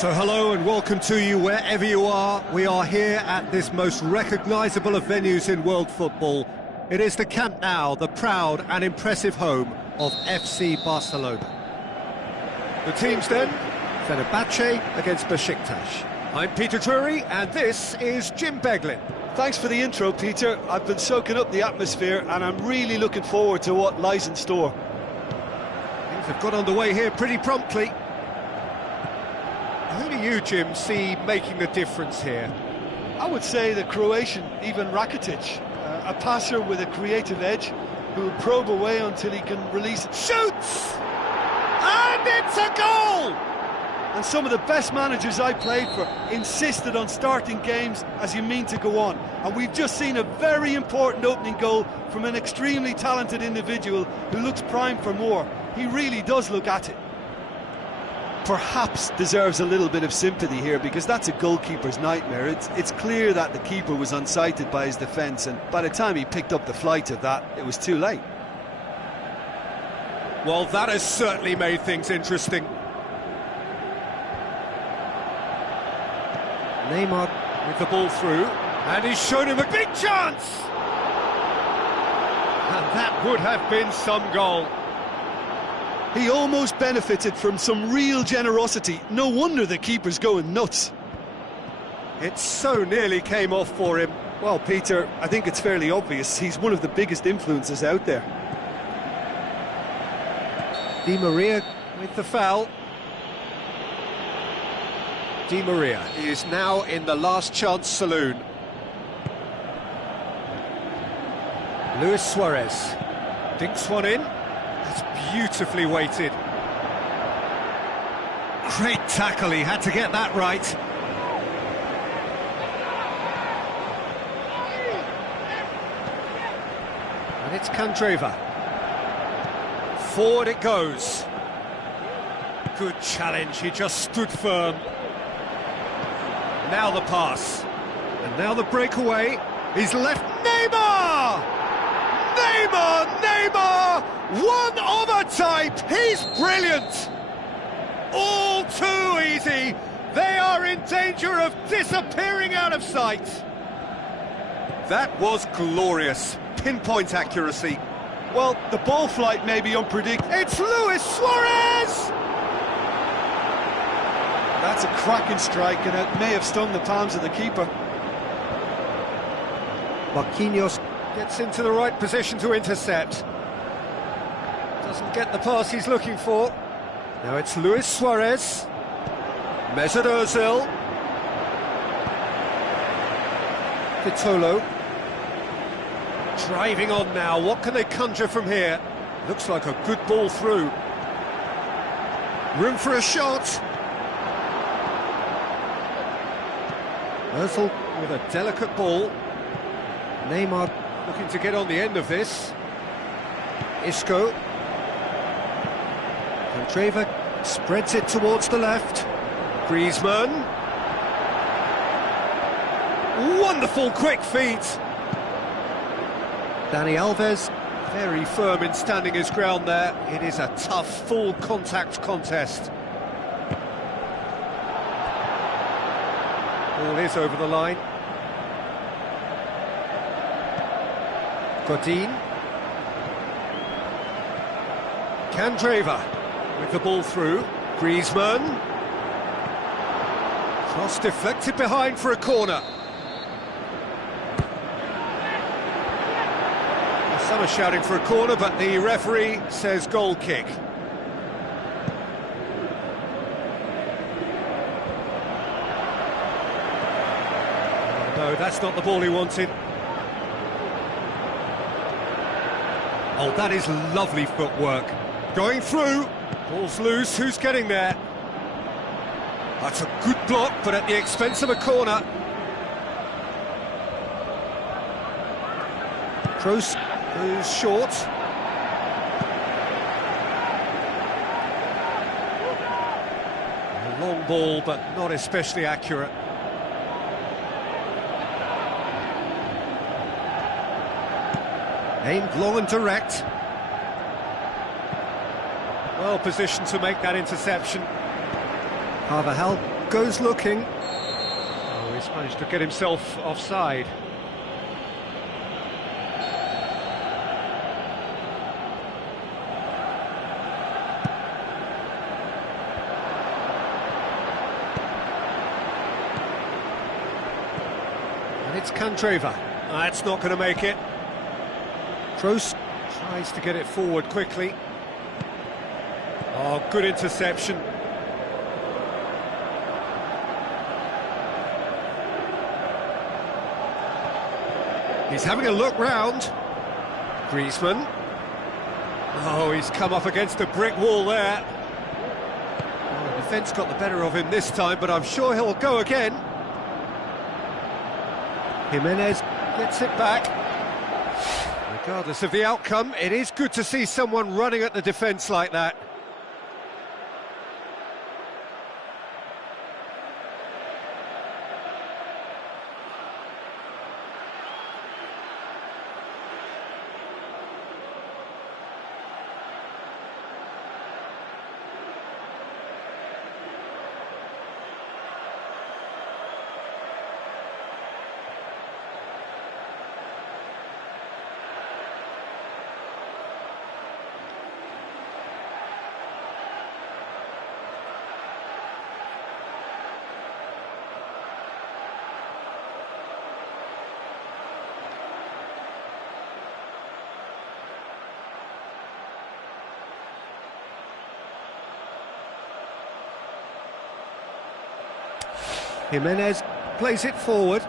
So hello and welcome to you wherever you are. We are here at this most recognisable of venues in world football. It is the Camp Nou, the proud and impressive home of FC Barcelona. The teams then, Fenerbahce against Besiktas. I'm Peter Drury and this is Jim Beglin. Thanks for the intro, Peter. I've been soaking up the atmosphere and I'm really looking forward to what lies in store. Things have got underway here pretty promptly. Who do you, Jim, see making the difference here? I would say the Croatian Ivan Rakitic, a passer with a creative edge who will probe away until he can release it. Shoots! And it's a goal! And some of the best managers I played for insisted on starting games as you mean to go on. And we've just seen a very important opening goal from an extremely talented individual who looks primed for more. He really does look at it. Perhaps deserves a little bit of sympathy here because that's a goalkeeper's nightmare. It's clear that the keeper was unsighted by his defence, and by the time he picked up the flight of that, it was too late. Well, that has certainly made things interesting. Neymar with the ball through, and he's shown him a big chance! And that would have been some goal. He almost benefited from some real generosity. No wonder the keeper's going nuts. It so nearly came off for him. Well, Peter, I think it's fairly obvious. He's one of the biggest influences out there. Di Maria with the foul. Di Maria is now in the last chance saloon. Luis Suarez dinks one in. That's beautifully weighted. Great tackle, he had to get that right. And it's Candreva. Forward it goes. Good challenge, he just stood firm. Now the pass. And now the breakaway. He's left Neymar! Neymar! One of a type! He's brilliant! All too easy! They are in danger of disappearing out of sight! That was glorious. Pinpoint accuracy. Well, the ball flight may be unpredictable. It's Luis Suarez! That's a cracking strike, and it may have stung the palms of the keeper. Marquinhos gets into the right position to intercept. Doesn't get the pass he's looking for. Now it's Luis Suarez. Mesut Ozil. Vitolo. Driving on now, what can they conjure from here? Looks like a good ball through. Room for a shot. Ozil with a delicate ball. Neymar looking to get on the end of this. Isco. Candreva spreads it towards the left. Griezmann. Wonderful quick feet. Dani Alves, very firm in standing his ground there. It is a tough, full contact contest. Ball is over the line. Godin. Candreva with the ball through. Griezmann. Cross deflected behind for a corner. Some are shouting for a corner, but the referee says goal kick. No, that's not the ball he wanted. Oh, that is lovely footwork. Going through. Ball's loose. Who's getting there? That's a good block, but at the expense of a corner. Kroos goes short. A long ball, but not especially accurate. Aimed long and direct. Well positioned to make that interception. Carvajal goes looking. Oh, he's managed to get himself offside. And it's Candreva. That's not going to make it. Kroos tries to get it forward quickly. Oh, good interception. He's having a look round. Griezmann. Oh, he's come up against a brick wall there. Oh, the defence got the better of him this time, but I'm sure he'll go again. Jimenez gets it back. Regardless of the outcome, it is good to see someone running at the defence like that. Jimenez plays it forward.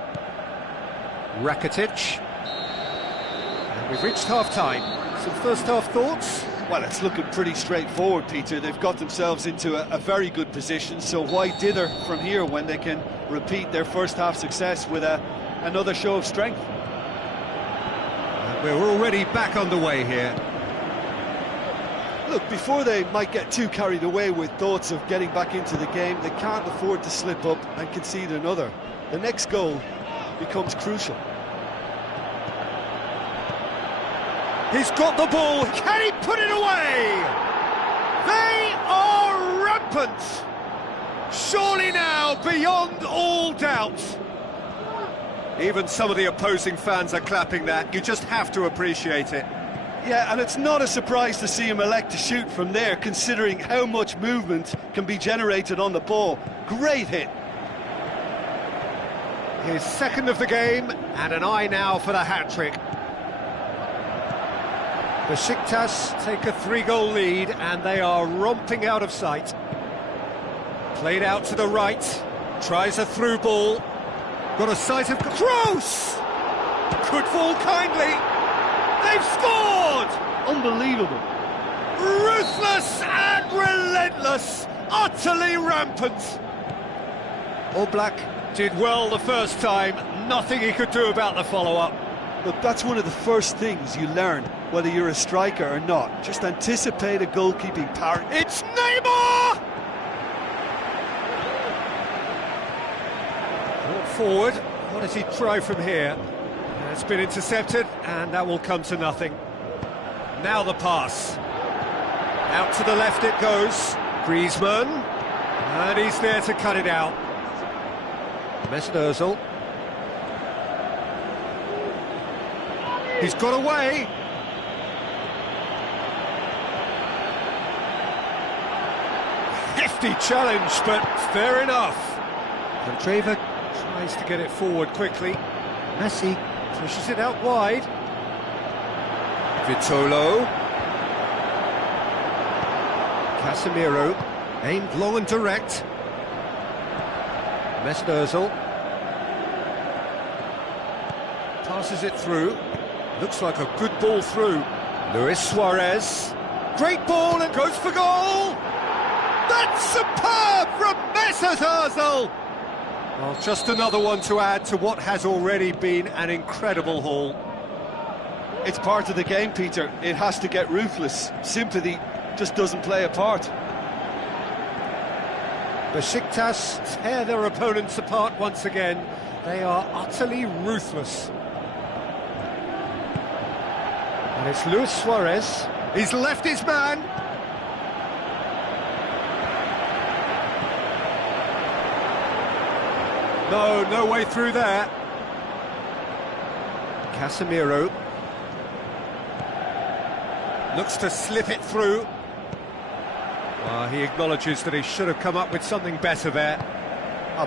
Rakitic. And we've reached half-time. Some first-half thoughts? Well, it's looking pretty straightforward, Peter. They've got themselves into a very good position, so why dither from here when they can repeat their first-half success with another show of strength? And we're already back underway here. Look, before they might get too carried away with thoughts of getting back into the game, they can't afford to slip up and concede another. The next goal becomes crucial. He's got the ball. Can he put it away? They are rampant. Surely now, beyond all doubt. Even some of the opposing fans are clapping that. You just have to appreciate it. Yeah, and it's not a surprise to see him elect to shoot from there, considering how much movement can be generated on the ball. Great hit. His second of the game, and an eye now for the hat-trick. Besiktas take a 3-goal lead, and they are romping out of sight. Played out to the right, tries a through ball. Got a sight of Kroos! Could fall kindly. They've scored! Unbelievable. Ruthless and relentless, utterly rampant. Oblak did well the first time, nothing he could do about the follow-up. Look, that's one of the first things you learn, whether you're a striker or not. Just anticipate a goalkeeping power. It's Neymar! Brought forward, what does he try from here? It's been intercepted, and that will come to nothing. Now the pass. Out to the left it goes. Griezmann. And he's there to cut it out. Mesut Ozil. He's got away. Hefty challenge, but fair enough. Candreva tries to get it forward quickly. Messi pushes it out wide. Vitolo. Casemiro, aimed long and direct. Mesut Ozil. Passes it through. Looks like a good ball through. Luis Suarez. Great ball and goes for goal! That's superb from Mesut Ozil! Well, just another one to add to what has already been an incredible haul. It's part of the game, Peter. It has to get ruthless. Sympathy just doesn't play a part. Besiktas tear their opponents apart once again. They are utterly ruthless. And it's Luis Suarez. He's left his man. No, no way through there. Casemiro looks to slip it through. Well, he acknowledges that he should have come up with something better there.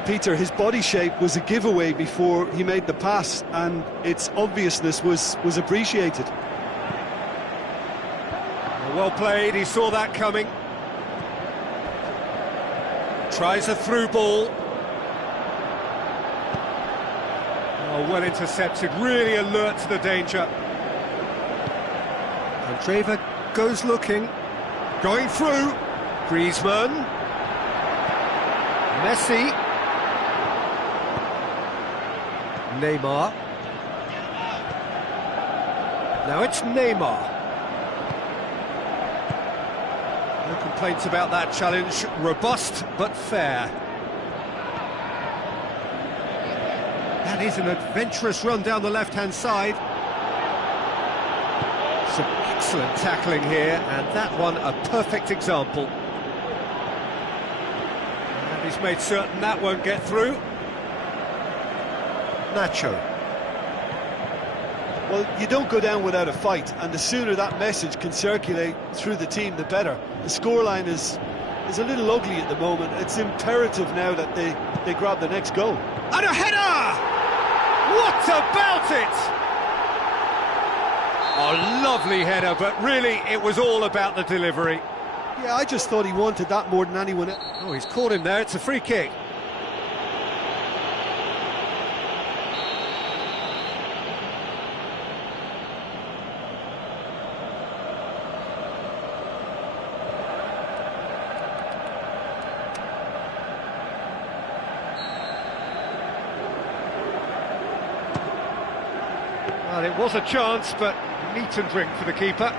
Peter, his body shape was a giveaway before he made the pass, and its obviousness was appreciated. Well played, he saw that coming. Tries a through ball. Oh, well intercepted, really alert to the danger. And Draver goes looking, going through. Griezmann. Messi. Neymar. Now it's Neymar. No complaints about that challenge. Robust but fair. That is an adventurous run down the left-hand side. Some excellent tackling here, and that one a perfect example. And he's made certain that won't get through. Nacho. Well, you don't go down without a fight, and the sooner that message can circulate through the team, the better. The scoreline is a little ugly at the moment. It's imperative now that they grab the next goal. And a header! What about it? A lovely header, but really it was all about the delivery. Yeah, I just thought he wanted that more than anyone else. Oh, he's caught him there. It's a free kick. Well, it was a chance, but meat and drink for the keeper.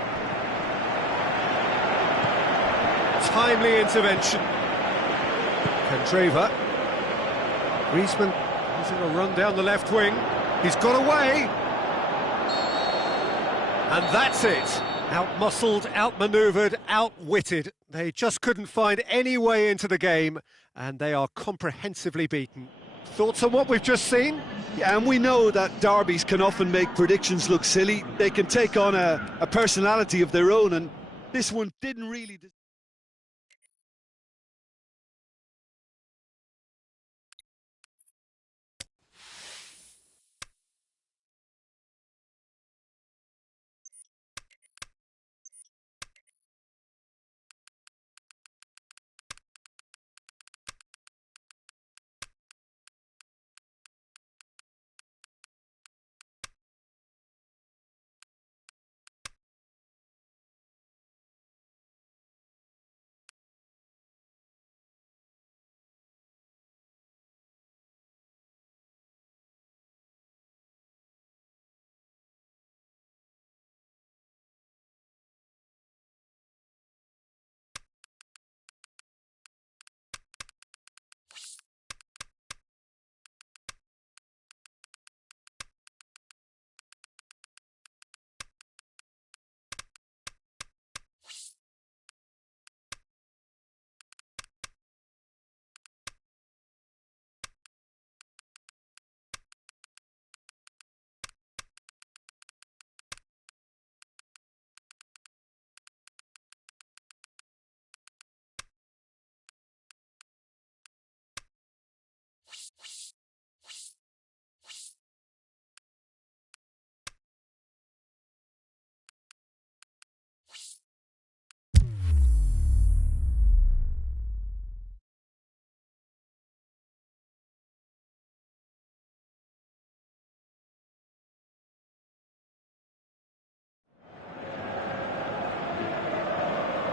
Timely intervention. Candreva. Griezmann using a run down the left wing. He's got away. And that's it. Out-muscled, out-manoeuvred, outwitted. They just couldn't find any way into the game, and they are comprehensively beaten. Thoughts on what we've just seen? Yeah, and we know that derbies can often make predictions look silly. They can take on a personality of their own, and this one didn't really...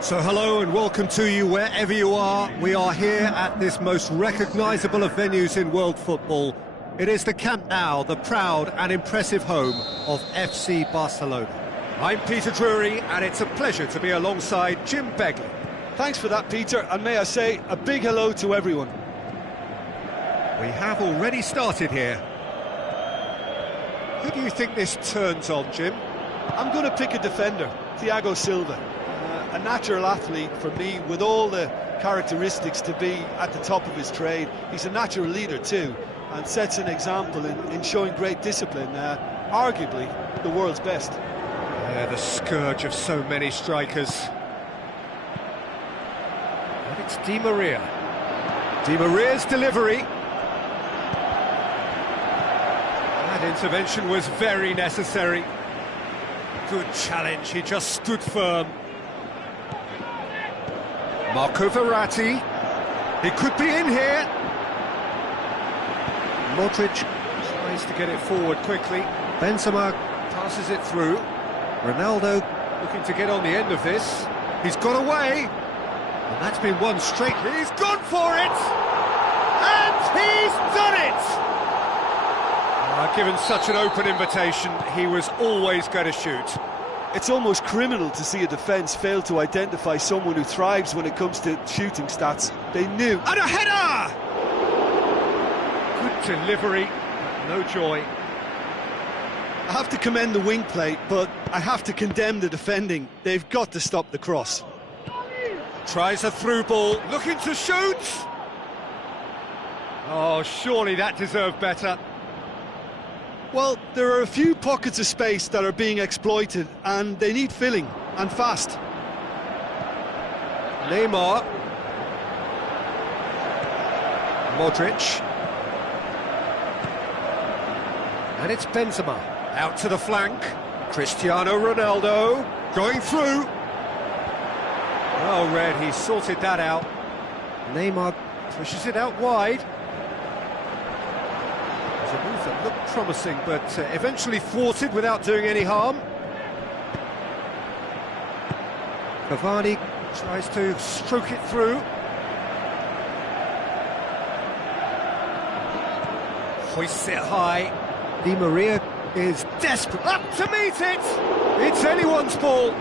So hello and welcome to you wherever you are. We are here at this most recognisable of venues in world football. It is the Camp Nou, the proud and impressive home of FC Barcelona. I'm Peter Drury, and it's a pleasure to be alongside Jim Begley. Thanks for that, Peter, and may I say a big hello to everyone. We have already started here. Who do you think this turns on, Jim? I'm going to pick a defender, Thiago Silva. A natural athlete for me, with all the characteristics to be at the top of his trade. He's a natural leader too, and sets an example in showing great discipline, arguably the world's best. Yeah, the scourge of so many strikers. And it's Di Maria. Di Maria's delivery. That intervention was very necessary. Good challenge, he just stood firm. Marco Verratti. He could be in here. Modric tries to get it forward quickly. Benzema passes it through. Ronaldo looking to get on the end of this. He's got away. And that's been one straight. He's gone for it! And he's done it! Given such an open invitation, he was always going to shoot. It's almost criminal to see a defence fail to identify someone who thrives when it comes to shooting stats. They knew. And a header! Good delivery, no joy. I have to commend the wing play, but I have to condemn the defending. They've got to stop the cross. Tries a through ball, looking to shoot! Oh, surely that deserved better. Well, there are a few pockets of space that are being exploited, and they need filling, and fast. Neymar. Modric. And it's Benzema. Out to the flank. Cristiano Ronaldo. Going through. Oh, Red, he sorted that out. Neymar pushes it out wide. A move that looked promising, but eventually thwarted without doing any harm. Cavani tries to stroke it through. Hoists it high. Di Maria is desperate. Up to meet it! It's anyone's ball.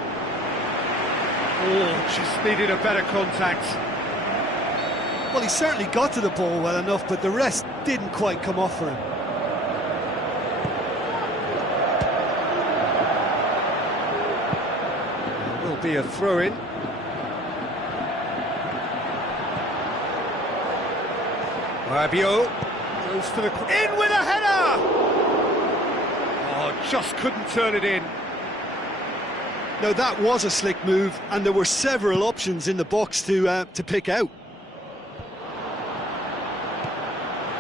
Oh, just needed a better contact. Well, he certainly got to the ball well enough, but the rest didn't quite come off for him. Be a throw-in. Rabiot goes for the... In with a header! Oh, just couldn't turn it in. Now, that was a slick move, and there were several options in the box to pick out.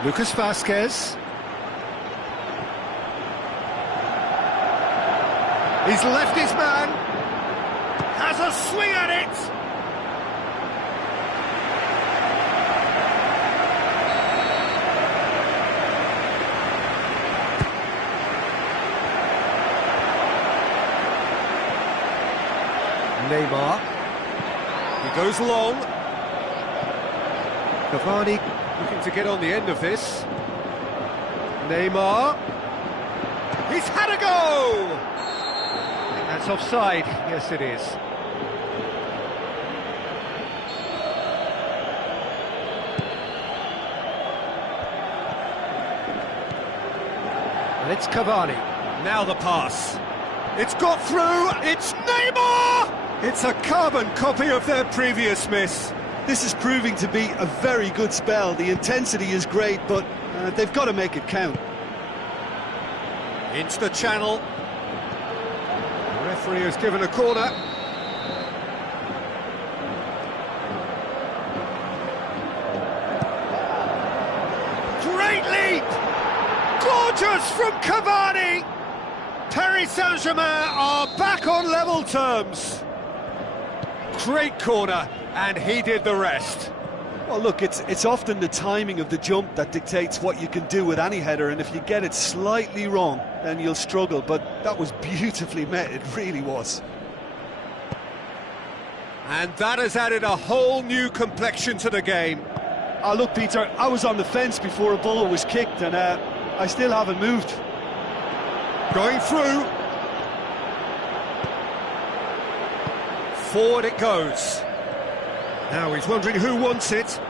Lucas Vazquez. He's left his man. Has a swing at it! Neymar. He goes long. Cavani looking to get on the end of this. Neymar. He's had a go! And that's offside. Yes, it is. And it's Cavani. Now the pass. It's got through. It's Neymar! It's a carbon copy of their previous miss. This is proving to be a very good spell. The intensity is great, but they've got to make it count. Into the channel. The referee has given a corner. Great leap! Gorgeous from Cavani! Paris Saint-Germain are back on level terms. Great corner, and he did the rest. Well, look, it's often the timing of the jump that dictates what you can do with any header, and if you get it slightly wrong, then you'll struggle, but that was beautifully met, it really was. And that has added a whole new complexion to the game. Oh, look, Peter, I was on the fence before a ball was kicked, and I still haven't moved. Going through. Forward it goes. Now he's wondering who wants it.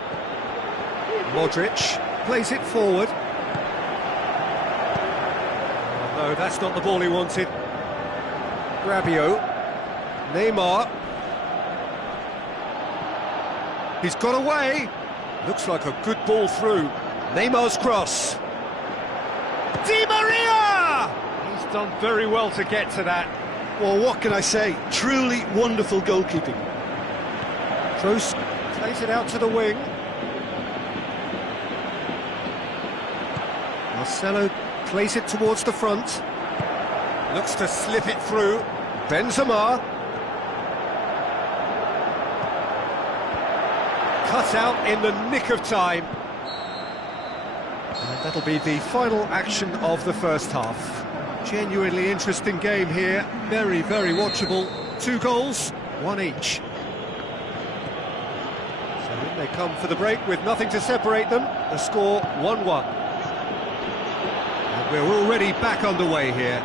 Modric plays it forward. Oh, no, that's not the ball he wanted. Rabiot. Neymar. He's got away. Looks like a good ball through. Neymar's cross. Di Maria! He's done very well to get to that. Well, what can I say? Truly wonderful goalkeeping. Kroos plays it out to the wing. Marcelo plays it towards the front. Looks to slip it through. Benzema. Cut out in the nick of time. And that'll be the final action of the first half. Genuinely interesting game here. Very, very watchable. 2 goals, 1 each. So in they come for the break with nothing to separate them. The score 1-1. And we're already back underway here.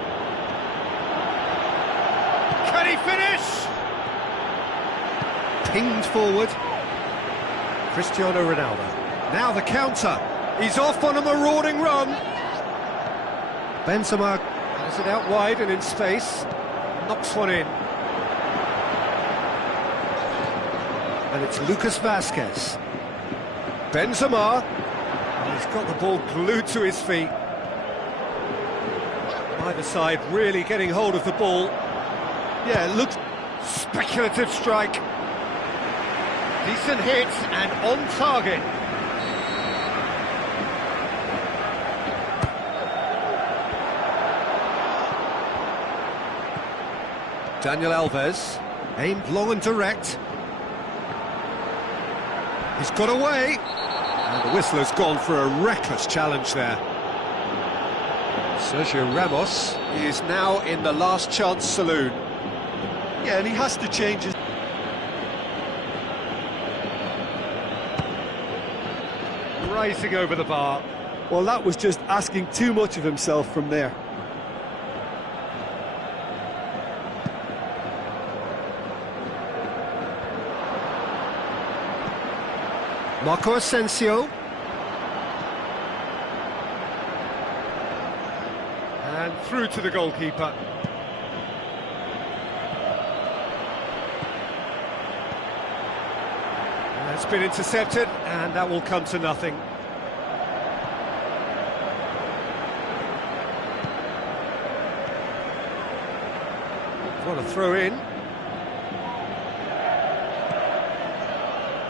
Can he finish? Pinged forward. Cristiano Ronaldo. Now the counter. He's off on a marauding run. Benzema has it out wide and in space. Knocks one in. And it's Lucas Vazquez. Benzema. And he's got the ball glued to his feet. Either side really getting hold of the ball. Yeah, it looks... Speculative strike. Decent hit and on target. Daniel Alves, aimed long and direct. He's got away. And the whistler's gone for a reckless challenge there. Sergio Ramos is now in the last chance saloon. Yeah, and he has to change his... Rising over the bar. Well, that was just asking too much of himself from there. Marco Asensio. And through to the goalkeeper. It's been intercepted, and that will come to nothing. What a throw in.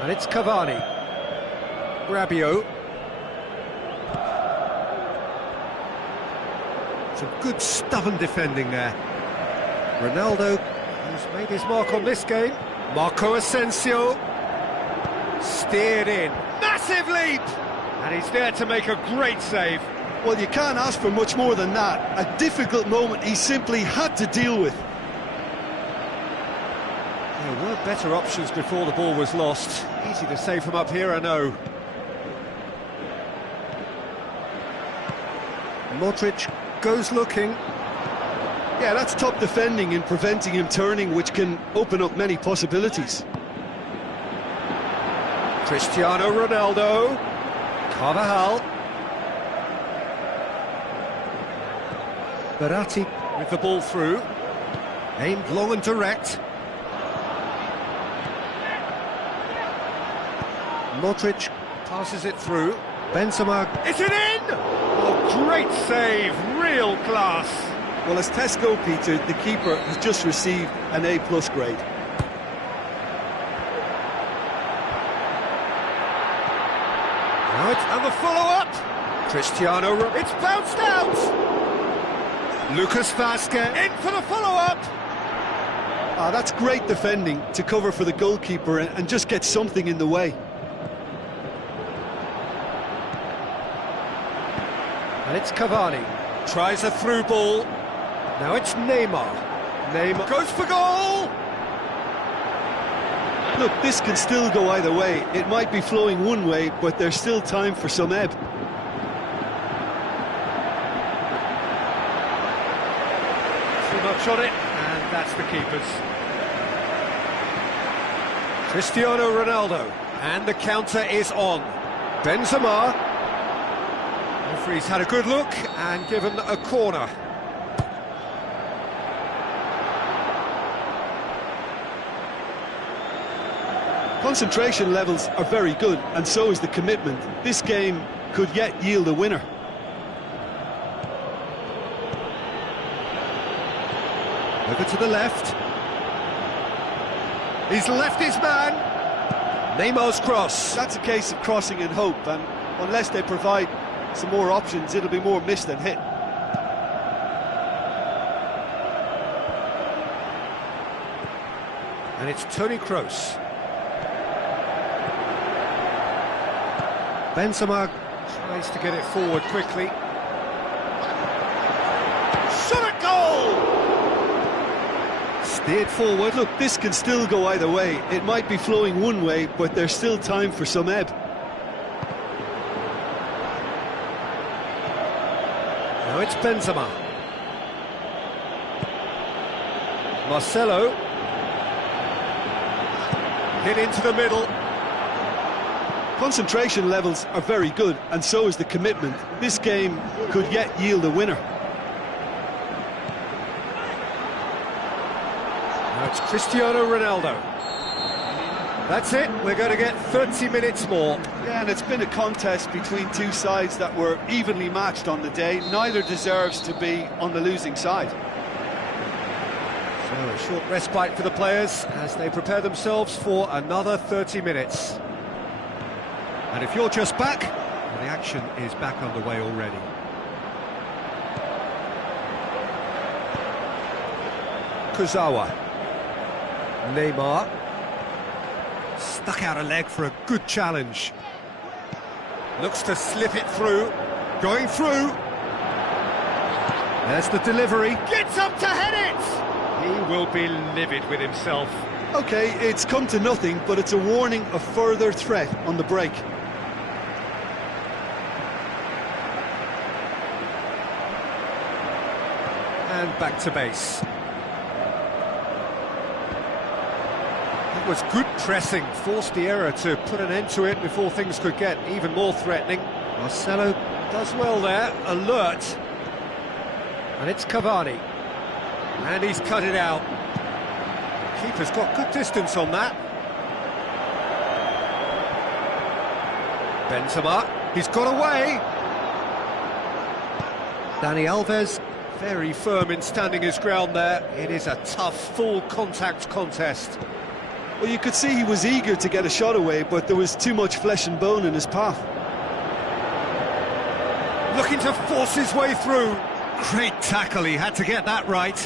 And it's Cavani. Rabiot. Some good stubborn defending there. Ronaldo, who's made his mark on this game. Marco Asensio. Steered in. Massive leap! And he's there to make a great save. Well, you can't ask for much more than that. A difficult moment he simply had to deal with. There were better options before the ball was lost. Easy to save from up here, I know. Modric goes looking. Yeah, that's top defending and preventing him turning, which can open up many possibilities. Cristiano Ronaldo. Carvajal. Verratti with the ball through. Aimed long and direct. Modric passes it through. Benzema. Is it in? Oh, great save. Real class. Well, as tests go, Peter, the keeper has just received an A+ grade. And the follow-up. Cristiano, it's bounced out. Lucas Vazquez in for the follow-up. Ah, that's great defending to cover for the goalkeeper and just get something in the way. And it's Cavani. Tries a through ball. Now it's Neymar. Neymar goes for goal. Look, this can still go either way. It might be flowing one way, but there's still time for some ebb. Too much on it, and that's the keeper's. Cristiano Ronaldo, and the counter is on. Benzema. Referee's had a good look and given a corner. Concentration levels are very good, and so is the commitment. This game could yet yield a winner. Over to the left. He's left his man. Neymar's cross. That's a case of crossing in hope, and unless they provide some more options, it'll be more miss than hit. And it's Toni Kroos. Benzema tries to get it forward quickly. Shot at goal! Steered forward. Look, this can still go either way. It might be flowing one way, but there's still time for some ebb. Now it's Benzema. Marcelo. Hit into the middle. Concentration levels are very good, and so is the commitment. This game could yet yield a winner. Now it's Cristiano Ronaldo. That's it, we're going to get 30 minutes more. Yeah, and it's been a contest between two sides that were evenly matched on the day. Neither deserves to be on the losing side. So a short respite for the players as they prepare themselves for another 30 minutes. And if you're just back, well, the action is back underway already. Kurzawa. Neymar. Stuck out a leg for a good challenge. Looks to slip it through. Going through. There's the delivery. Gets up to head it! He will be livid with himself. OK, it's come to nothing, but it's a warning of further threat on the break. And back to base. It was good pressing, forced the error to put an end to it before things could get even more threatening. Marcelo does well there, alert. And it's Cavani. And he's cut it out. Keeper's got good distance on that. Benzema, he's got away. Dani Alves, very firm in standing his ground there. It is a tough, full contact contest. Well, you could see he was eager to get a shot away, but there was too much flesh and bone in his path. Looking to force his way through. Great tackle, he had to get that right.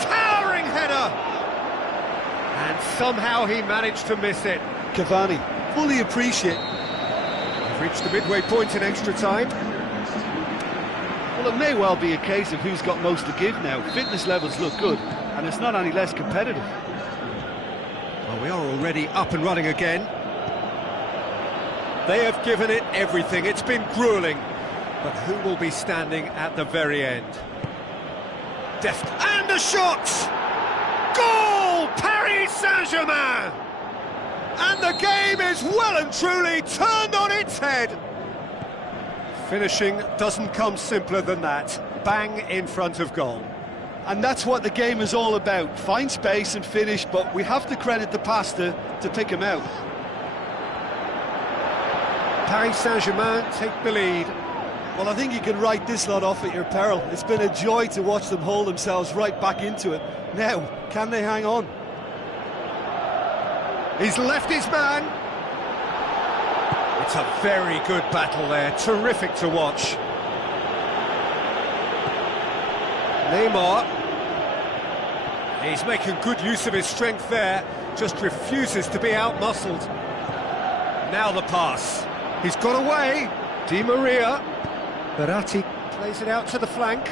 Towering header! And somehow he managed to miss it. Cavani, fully appreciate. We've reached the midway point in extra time. Well, it may well be a case of who's got most to give now. Fitness levels look good, and it's not any less competitive. Well, we are already up and running again. They have given it everything. It's been gruelling. But who will be standing at the very end? Deft. And a shot! Goal! Paris Saint-Germain! And the game is well and truly turned on its head. Finishing doesn't come simpler than that. Bang in front of goal. And that's what the game is all about. Find space and finish, but we have to credit the pasta to pick him out. Paris Saint-Germain take the lead. Well, I think you can write this lot off at your peril. It's been a joy to watch them hold themselves right back into it. Now, can they hang on? He's left his man. It's a very good battle there, terrific to watch. Neymar. He's making good use of his strength there, just refuses to be out-muscled. Now the pass. He's got away. Di Maria. Verratti plays it out to the flank.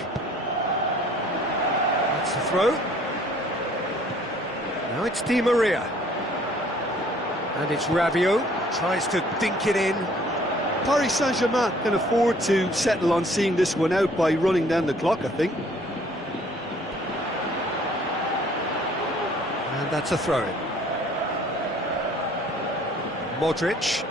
That's the throw. Now it's Di Maria. And it's Rabiot, tries to dink it in. Paris Saint-Germain can afford to settle on seeing this one out by running down the clock, I think. And that's a throw-in. Modric.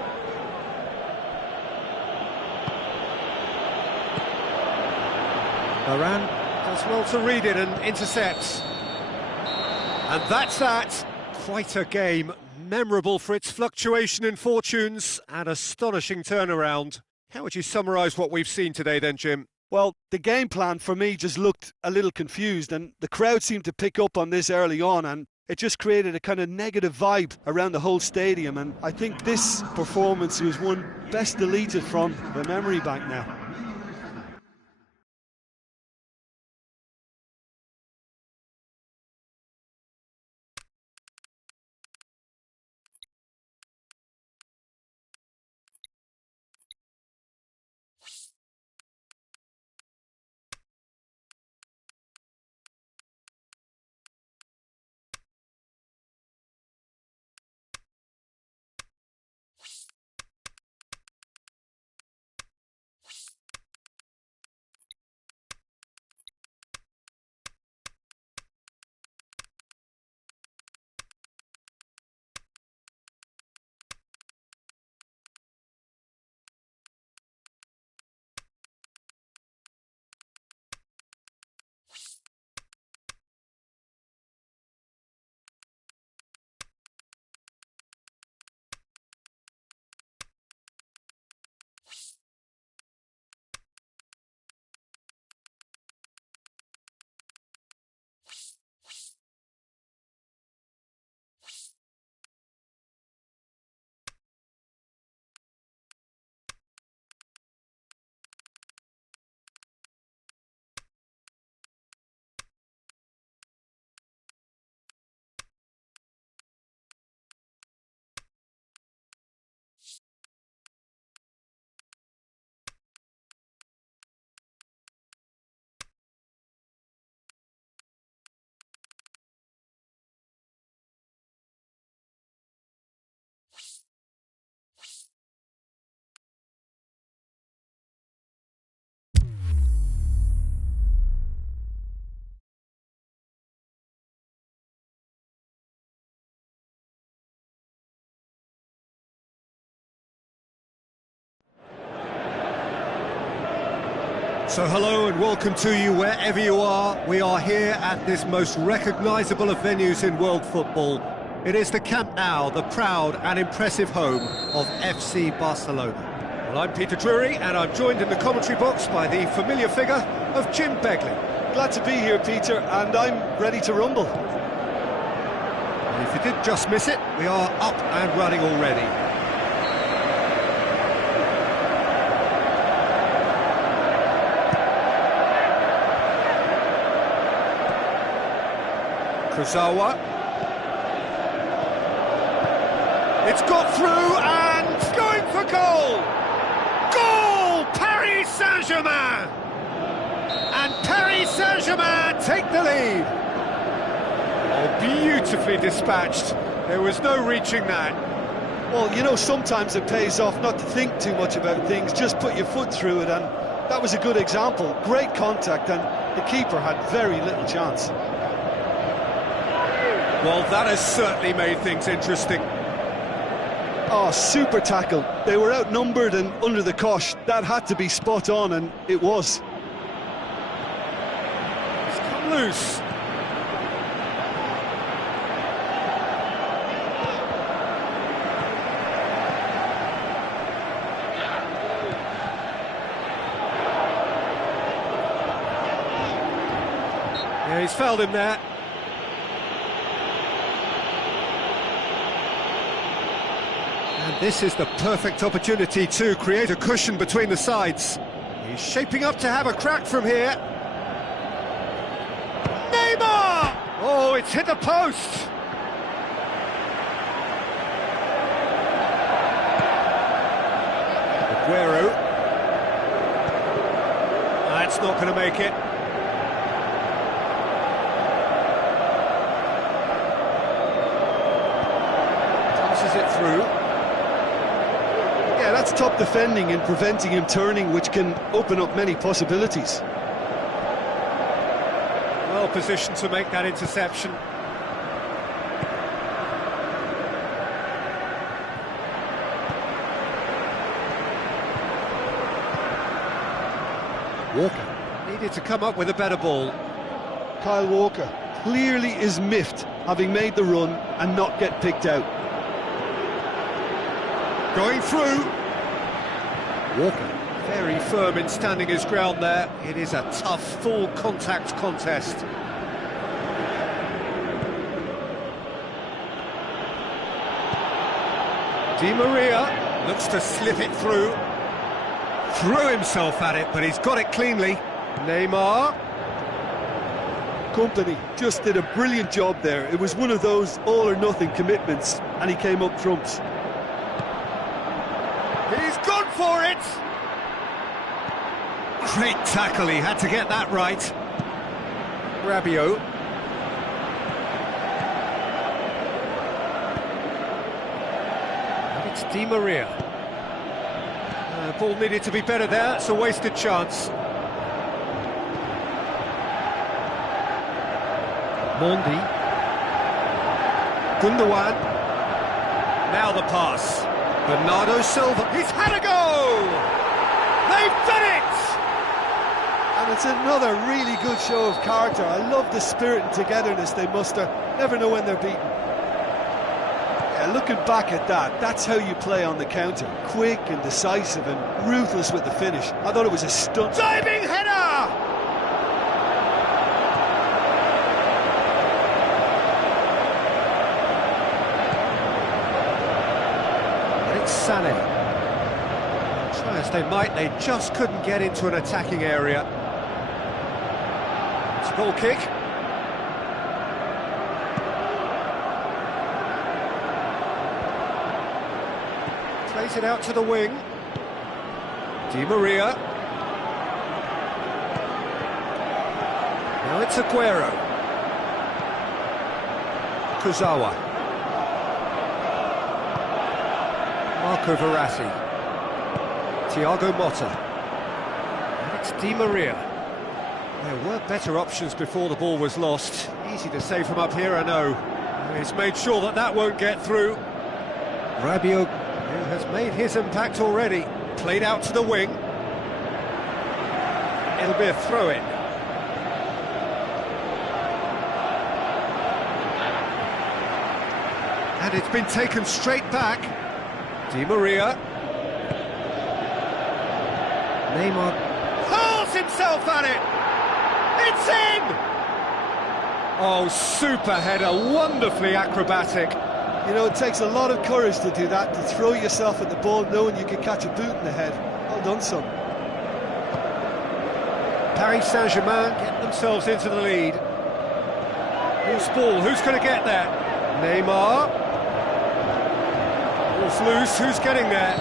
Varane does well to read it and intercepts. And that's that. Quite a game, memorable for its fluctuation in fortunes and astonishing turnaround. How would you summarise what we've seen today then, Jim? Well, the game plan for me just looked a little confused, and the crowd seemed to pick up on this early on, and it just created a kind of negative vibe around the whole stadium. And I think this performance was one best deleted from the memory bank now. So hello and welcome to you wherever you are. We are here at this most recognisable of venues in world football. It is the Camp Nou, the proud and impressive home of FC Barcelona. Well, I'm Peter Drury and I'm joined in the commentary box by the familiar figure of Jim Begley. Glad to be here, Peter, and I'm ready to rumble. And if you did just miss it, we are up and running already. Kurzawa. It's got through and going for goal! Goal! Paris Saint-Germain! And Paris Saint-Germain take the lead. Oh, beautifully dispatched. There was no reaching that. Well, you know, sometimes it pays off not to think too much about things, just put your foot through it, and that was a good example. Great contact, and the keeper had very little chance. Well, that has certainly made things interesting. Oh, super tackle. They were outnumbered and under the cosh. That had to be spot on, and it was. It's come loose. Yeah, he's fouled him there. And this is the perfect opportunity to create a cushion between the sides. He's shaping up to have a crack from here. Neymar! Oh, it's hit the post! Aguero. That's not going to make it. Passes it through. Yeah, that's top defending and preventing him turning, which can open up many possibilities. Well positioned to make that interception. Walker needed to come up with a better ball. Kyle Walker. clearly is miffed having made the run and not get picked out. Going through. Walker, very firm in standing his ground there. It is a tough, full contact contest. Di Maria looks to slip it through. Threw himself at it, but he's got it cleanly. Neymar. Company just did a brilliant job there. It was one of those all-or-nothing commitments, and he came up trumps. He's gone for it! Great tackle, he had to get that right. Rabiot. And it's Di Maria. Ball needed to be better there, it's a wasted chance. Mondi. Gundogan. Now the pass. Bernardo Silva. He's had a go! They've done it! And it's another really good show of character. I love the spirit and togetherness they muster. Never know when they're beaten. Yeah, looking back at that, that's how you play on the counter. Quick and decisive and ruthless with the finish. I thought it was a stunt. Diving header! Sané. Try as they might, they just couldn't get into an attacking area. It's a goal kick. Plays it out to the wing. Di Maria. Now it's Aguero. Kurzawa. Marco Verratti. Thiago Motta. And it's Di Maria. There were better options before the ball was lost. Easy to say from up here, I know. He's made sure that that won't get through. Rabiot, who has made his impact already, played out to the wing. It'll be a throw-in. And it's been taken straight back. Di Maria. Neymar hurls himself at it! It's in! Oh, super header, wonderfully acrobatic. You know, it takes a lot of courage to do that, to throw yourself at the ball knowing you can catch a boot in the head. Well done, son. Paris Saint-Germain get themselves into the lead. Loose ball, who's going to get there? Neymar. Ball's loose, who's getting there?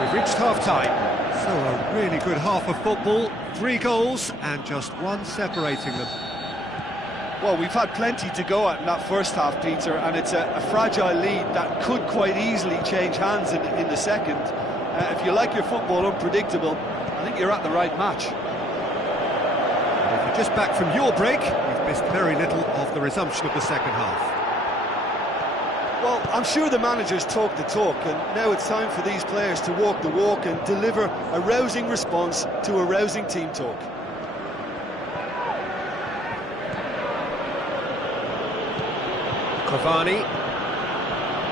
We've reached half-time. So a really good half of football, 3 goals and just one separating them. Well, we've had plenty to go at in that first half, Peter, and it's a fragile lead that could quite easily change hands in the second. If you like your football unpredictable, I think you're at the right match. If you're just back from your break, you've missed very little of the resumption of the second half. Well, I'm sure the managers talk the talk, and now it's time for these players to walk the walk and deliver a rousing response to a rousing team talk. Cavani,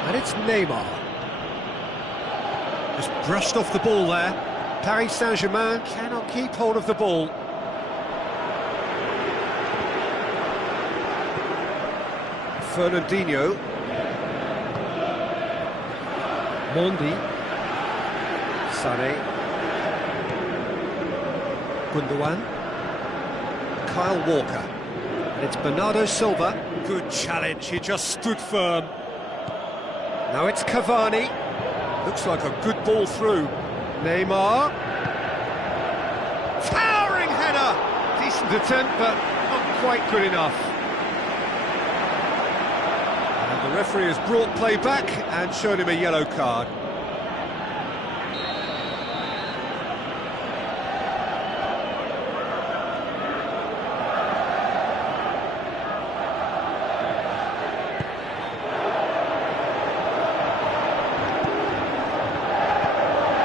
and it's Neymar. Just brushed off the ball there. Paris Saint-Germain cannot keep hold of the ball. Fernandinho. Mondi. Sané. Gundogan. Kyle Walker. And it's Bernardo Silva. Good challenge, he just stood firm. Now it's Cavani. Looks like a good ball through. Neymar. Towering header! Decent attempt, but not quite good enough. And the referee has brought play back and shown him a yellow card.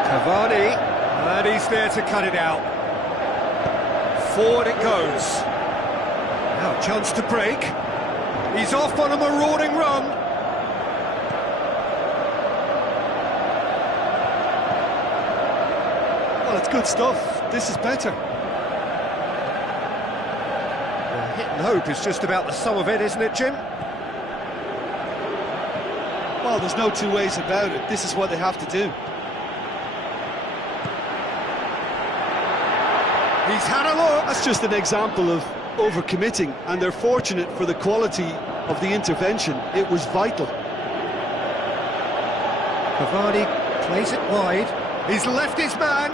Cavani, and he's there to cut it out. Forward it goes. Now, chance to break. He's off on a marauding run. Well, it's good stuff. This is better. Well, hit and hope is just about the sum of it, isn't it, Jim? Well, there's no two ways about it. This is what they have to do. He's had a look. That's just an example of overcommitting, and they're fortunate for the quality of the intervention. It was vital. Cavani plays it wide. He's left his man.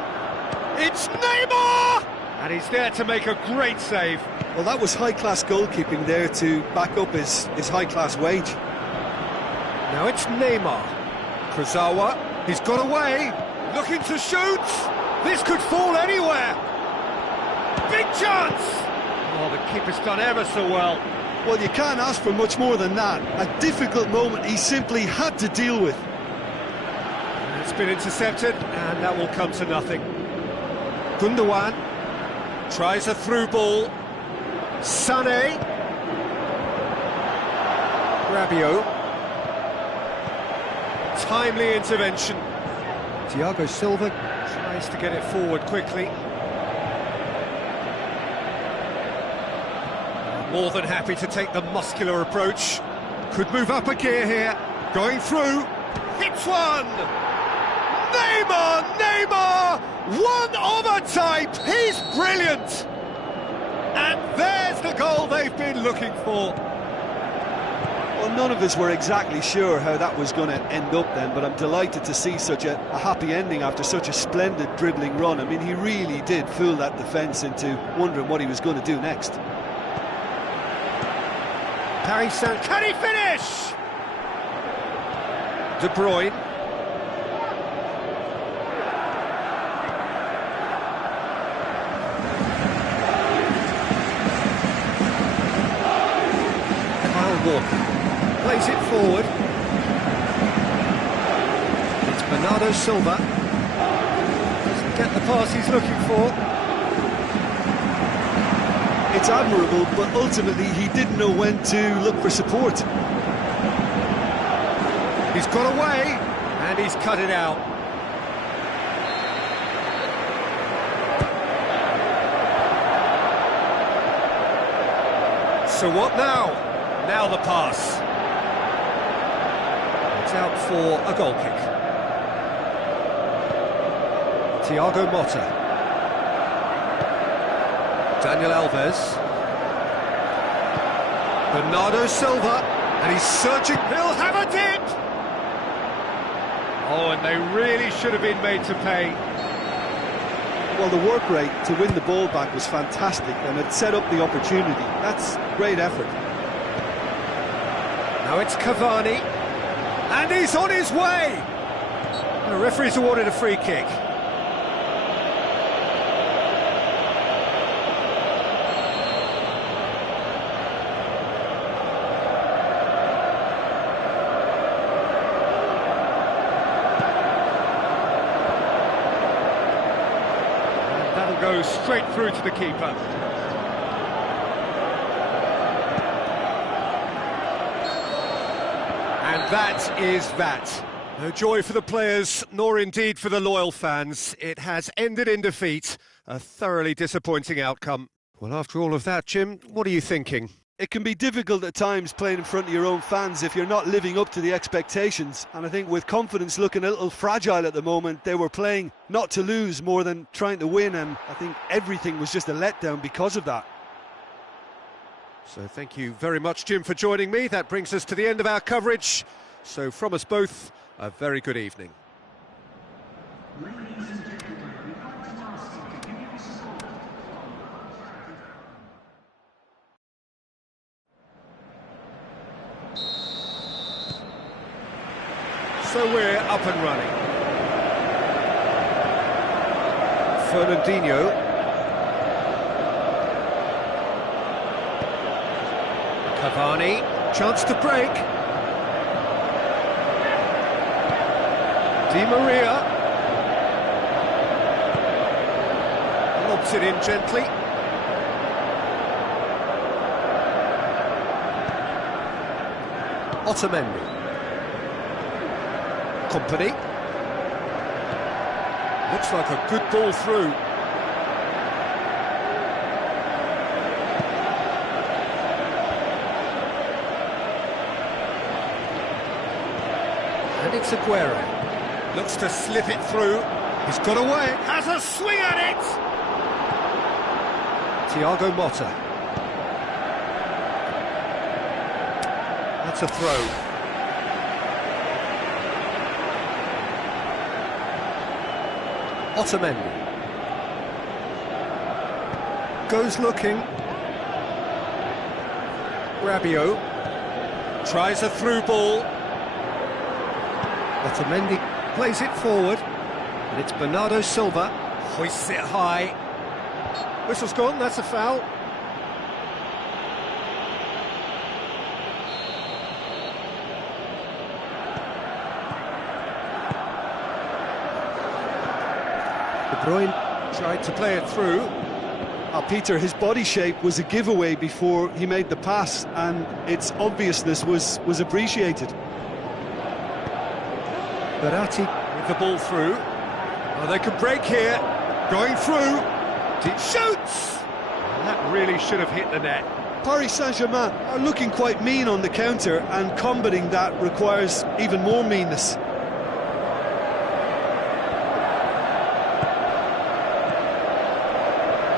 It's Neymar! And he's there to make a great save. Well, that was high-class goalkeeping there to back up his high-class wage. Now it's Neymar. Kurzawa, he's got away. Looking to shoot. This could fall anywhere. Big chance! Oh, the keeper's done ever so well. Well, you can't ask for much more than that. A difficult moment he simply had to deal with. And it's been intercepted, and that will come to nothing. Gundogan tries a through ball. Sané. Rabiot. Timely intervention. Thiago Silva tries to get it forward quickly. More than happy to take the muscular approach. Could move up a gear here. Going through. Hits one! Neymar! One of a type! He's brilliant! And there's the goal they've been looking for. Well, none of us were exactly sure how that was going to end up then, but I'm delighted to see such a happy ending after such a splendid dribbling run. I mean, he really did fool that defence into wondering what he was going to do next. Paris Saint... Can he finish? De Bruyne. Kyle Walker plays it forward. It's Bernardo Silva. Doesn't get the pass he's looking for. It's admirable, but ultimately he didn't know when to look for support. He's got away, and he's cut it out. So what now? Now the pass. It's out for a goal kick. Thiago Motta. Daniel Alves. Bernardo Silva, and he's searching. He'll have a dip! Oh, and they really should have been made to pay. Well, the work rate to win the ball back was fantastic, and it set up the opportunity. That's great effort. Now it's Cavani, and he's on his way! The referee's awarded a free kick. Goes straight through to the keeper. And that is that. No joy for the players, nor indeed for the loyal fans. It has ended in defeat. A thoroughly disappointing outcome. Well, after all of that, Jim, what are you thinking? It can be difficult at times playing in front of your own fans if you're not living up to the expectations. And I think with confidence looking a little fragile at the moment, they were playing not to lose more than trying to win. And I think everything was just a letdown because of that. So thank you very much, Jim, for joining me. That brings us to the end of our coverage. So from us both, a very good evening. So we're up and running. Fernandinho. Cavani, chance to break. Di Maria. Lobs it in gently. Otamendi. Company. Looks like a good ball through. And it's Aguero. Looks to slip it through. He's got away. Has a swing at it! Thiago Motta. That's a throw. Otamendi. Goes looking. Rabiot. Tries a through ball. Otamendi plays it forward. And it's Bernardo Silva. Hoists it high. Whistle's gone, that's a foul. De Bruyne tried to play it through. Peter, his body shape was a giveaway before he made the pass, and its obviousness was appreciated. Verratti with the ball through. Oh, they could break here. Going through. Deep shoots! That really should have hit the net. Paris Saint-Germain are looking quite mean on the counter, and combating that requires even more meanness.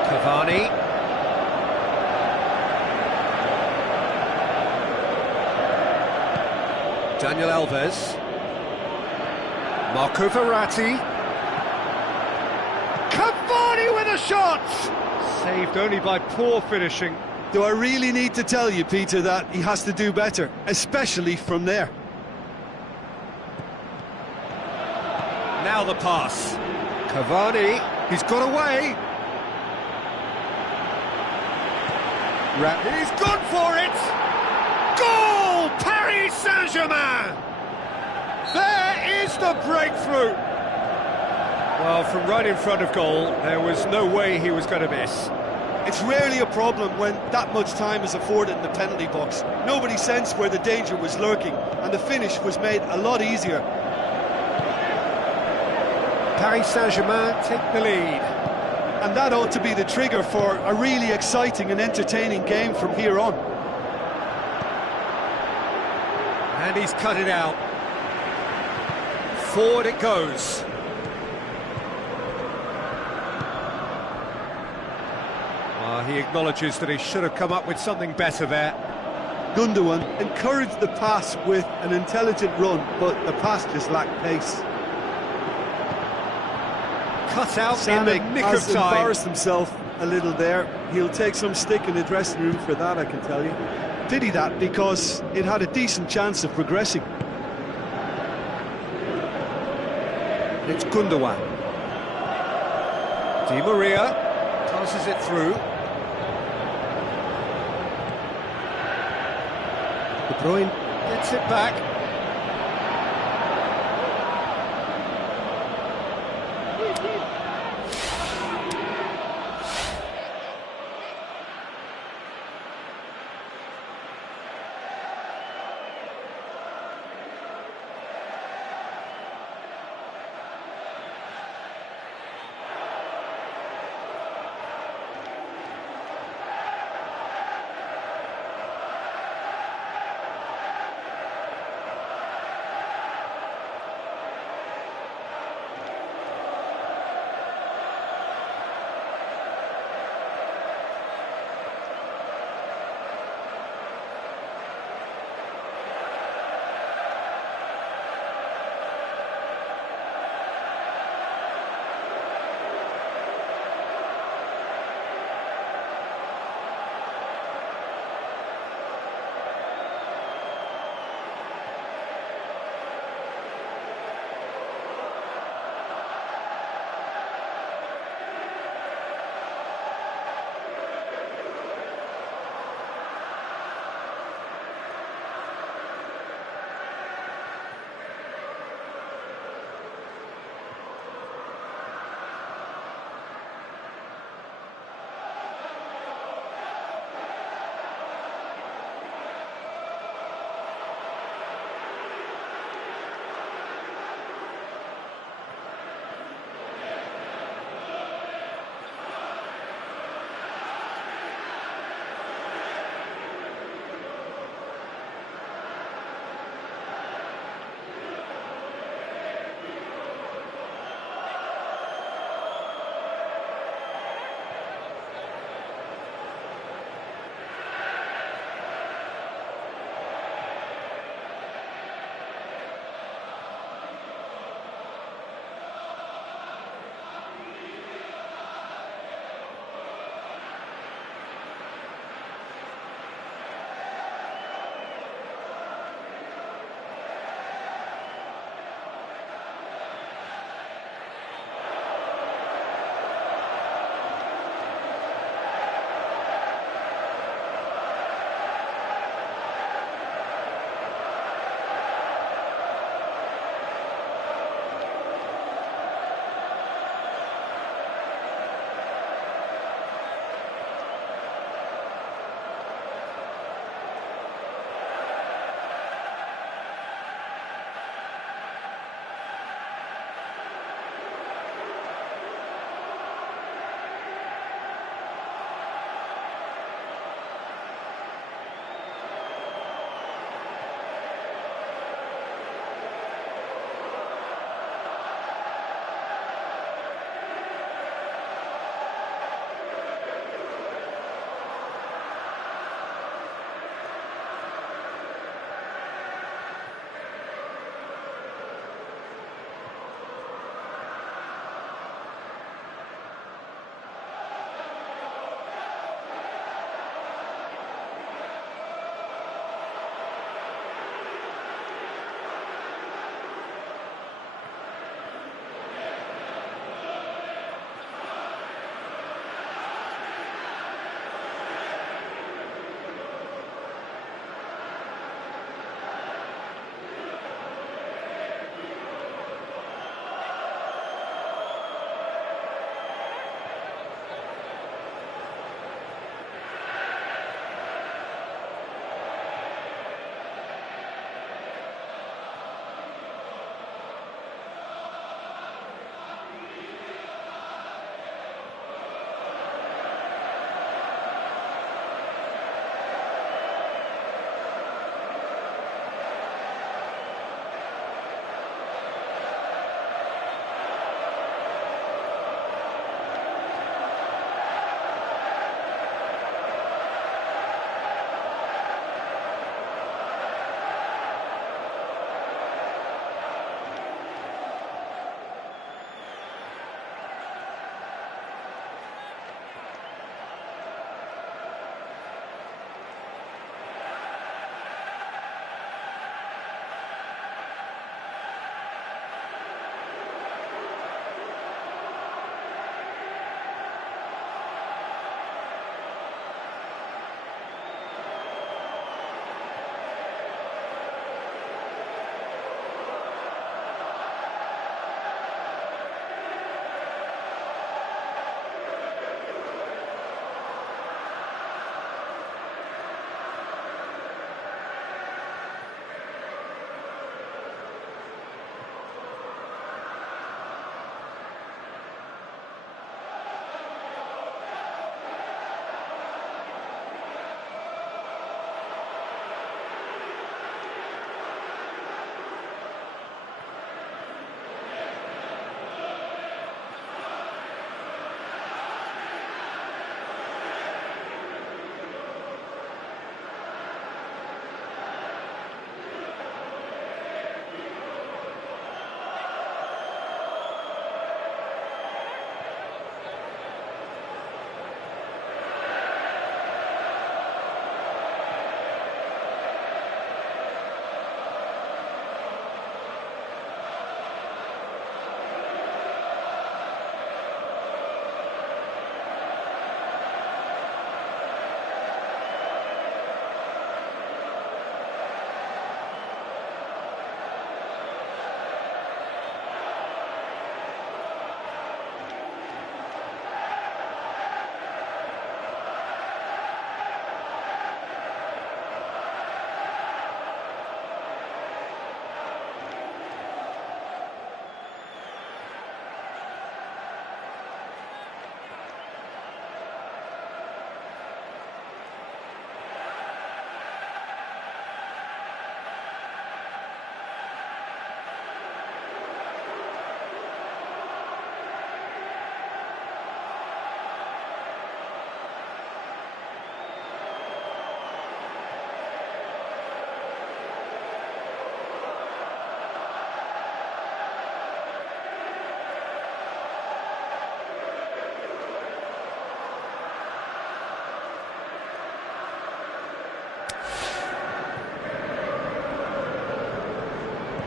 Cavani. Daniel Alves. Marco Verratti. Cavani with a shot! Saved only by poor finishing. Do I really need to tell you, Peter, that he has to do better, especially from there? Now the pass. Cavani, he's got away. He's gone for it! Goal! Paris Saint-Germain! There is the breakthrough! Well, from right in front of goal, there was no way he was going to miss. It's rarely a problem when that much time is afforded in the penalty box. Nobody sensed where the danger was lurking, and the finish was made a lot easier. Paris Saint-Germain take the lead. And that ought to be the trigger for a really exciting and entertaining game from here on. And he's cut it out. Forward it goes. He acknowledges that he should have come up with something better there. Gundogan encouraged the pass with an intelligent run, but the pass just lacked pace. Cut out in the nick of time. Embarrassed himself a little there. He'll take some stick in the dressing room for that, I can tell you. Pity that, because it had a decent chance of progressing. It's Gundogan. Di Maria passes it through. De Bruyne gets it back.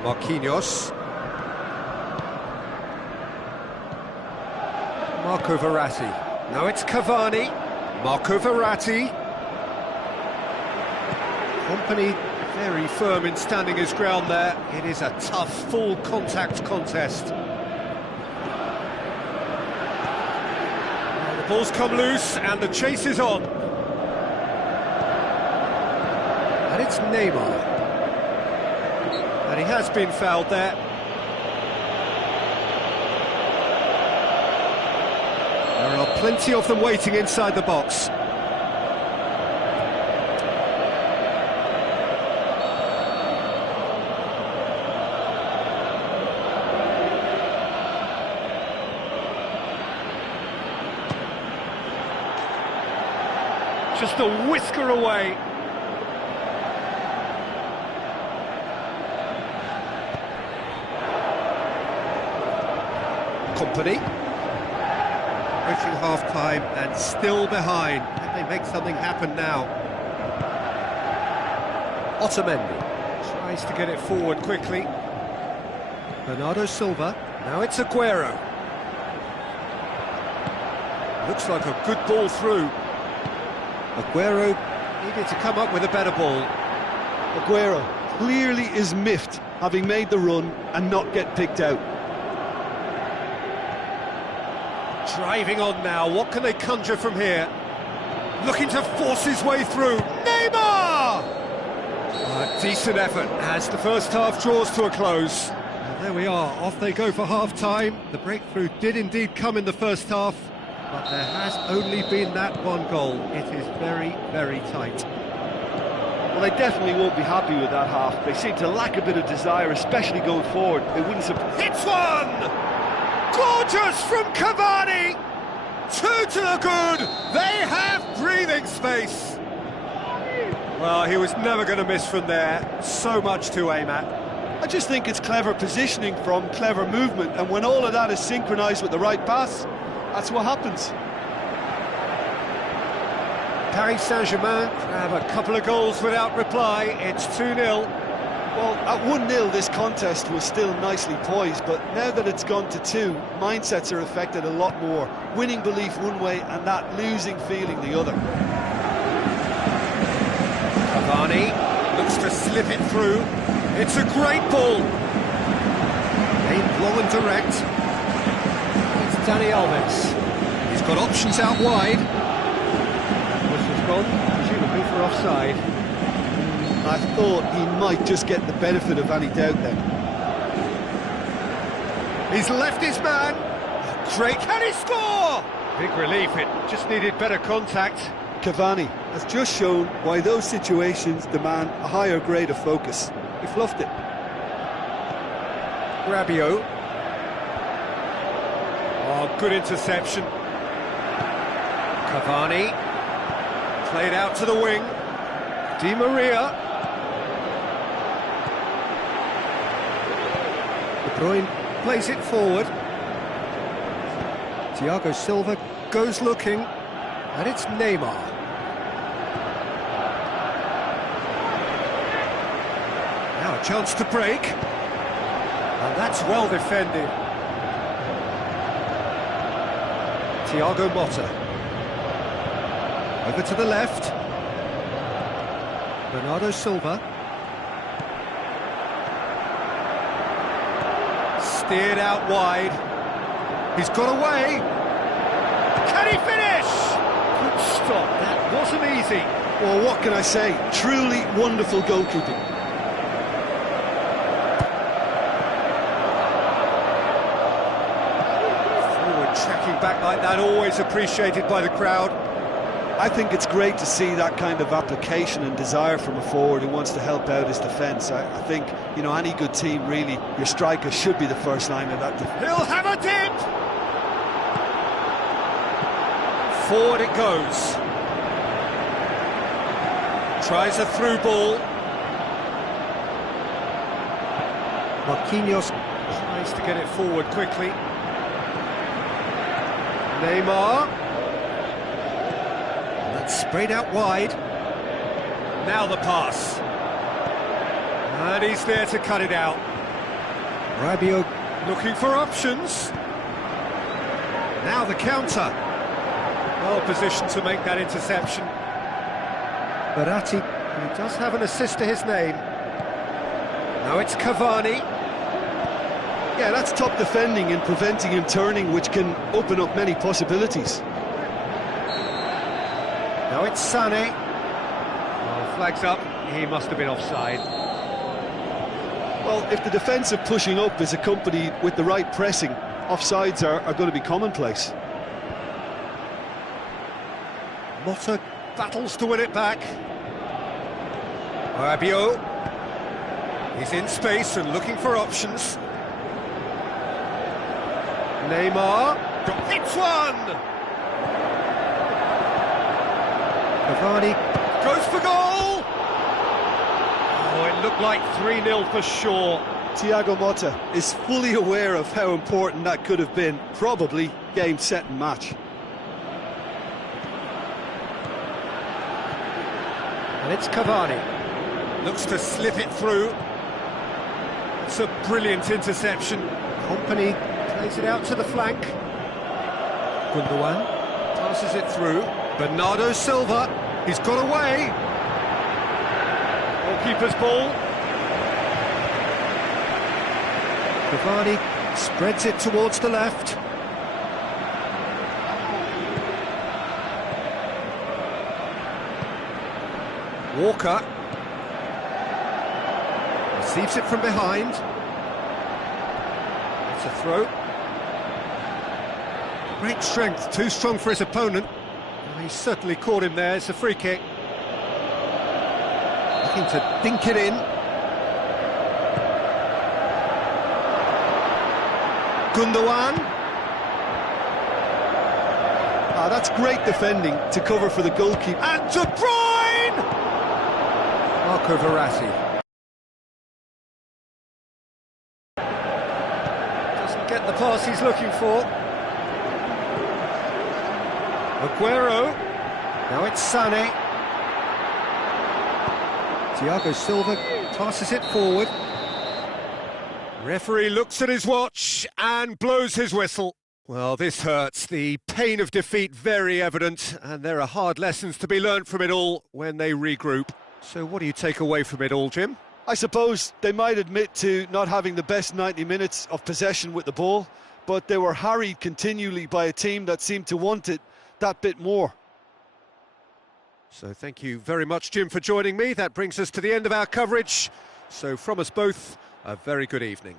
Marquinhos. Marco Verratti. Now it's Cavani. Marco Verratti. Kompany very firm in standing his ground there. It is a tough, full contact contest. Now the ball's come loose and the chase is on. And it's Neymar. And he has been fouled there. There are plenty of them waiting inside the box. Just a whisker away. Kompany. Approaching half-time and still behind. Can they make something happen now? Otamendi tries to get it forward quickly. Bernardo Silva. Now it's Aguero. Looks like a good ball through. Aguero needed to come up with a better ball. Aguero clearly is miffed, having made the run and not get picked out. Driving on now, what can they conjure from here? Looking to force his way through. Neymar! Decent effort as the first half draws to a close. Well, there we are, off they go for half-time. The breakthrough did indeed come in the first half, but there has only been that one goal. It is very, very tight. Well, they definitely won't be happy with that half. They seem to lack a bit of desire, especially going forward. They wouldn't surprise. Hits one! Gorgeous from Cavani! Two to the good! They have breathing space! Well, he was never going to miss from there. So much to aim at. I just think it's clever positioning from clever movement, and when all of that is synchronised with the right pass, that's what happens. Paris Saint-Germain grab a couple of goals without reply. It's 2-0. Well, at 1-0 this contest was still nicely poised, but now that it's gone to 2, mindsets are affected a lot more. Winning belief one way and that losing feeling the other. Cavani looks to slip it through. It's a great ball. Aimed long and direct. It's Dani Alves. He's got options out wide. Whistle's gone, presumably for offside. I thought he might just get the benefit of any doubt then. He's left his man. Great, can he score? Big relief, it just needed better contact. Cavani has just shown why those situations demand a higher grade of focus. He fluffed it. Rabiot. Oh, good interception. Cavani. Played out to the wing. Di Maria. De Bruyne plays it forward. Thiago Silva goes looking, and it's Neymar. Now a chance to break, and that's well defended. Thiago Motta. Over to the left. Bernardo Silva. Steered out wide. He's got away. Can he finish? Good stop. That wasn't easy. Well, what can I say? Truly wonderful goalkeeping. Forward tracking back like that, always appreciated by the crowd. I think it's great to see that kind of application and desire from a forward who wants to help out his defence. I think, you know, any good team, really, your striker should be the first line of that defence. He'll have a dip! Forward it goes. Tries a through ball. Marquinhos tries to get it forward quickly. Neymar. Sprayed out wide. Now the pass. And he's there to cut it out. Rabiot looking for options. Now the counter. Well positioned to make that interception. Verratti, who does have an assist to his name. Now it's Cavani. Yeah, that's top defending and preventing him turning, which can open up many possibilities. Now it's Sané. Oh, flags up. He must have been offside. Well, if the defensive pushing up is accompanied with the right pressing, offsides are going to be commonplace. Motta battles to win it back. Rabiot. He's in space and looking for options. Neymar hits one! Cavani goes for goal! Oh, it looked like 3-0 for sure. Thiago Motta is fully aware of how important that could have been. Probably game, set and match. And it's Cavani. Looks to slip it through. It's a brilliant interception. Company plays it out to the flank. Gundogan passes it through. Bernardo Silva, he's got away. Goalkeeper's ball. Cavani spreads it towards the left. Walker receives it from behind. It's a throw. Great strength, too strong for his opponent. He certainly caught him there. It's a free kick. Looking to dink it in. Gundogan. That's great defending to cover for the goalkeeper. And De Bruyne! Marco Verratti. Doesn't get the pass he's looking for. Aguero. Now it's Sané. Thiago Silva passes it forward. Referee looks at his watch and blows his whistle. Well, this hurts. The pain of defeat very evident, and there are hard lessons to be learned from it all when they regroup. So what do you take away from it all, Jim? I suppose they might admit to not having the best 90 minutes of possession with the ball, but they were harried continually by a team that seemed to want it that bit more. So thank you very much, Jim, for joining me. That brings us to the end of our coverage. So from us both, a very good evening.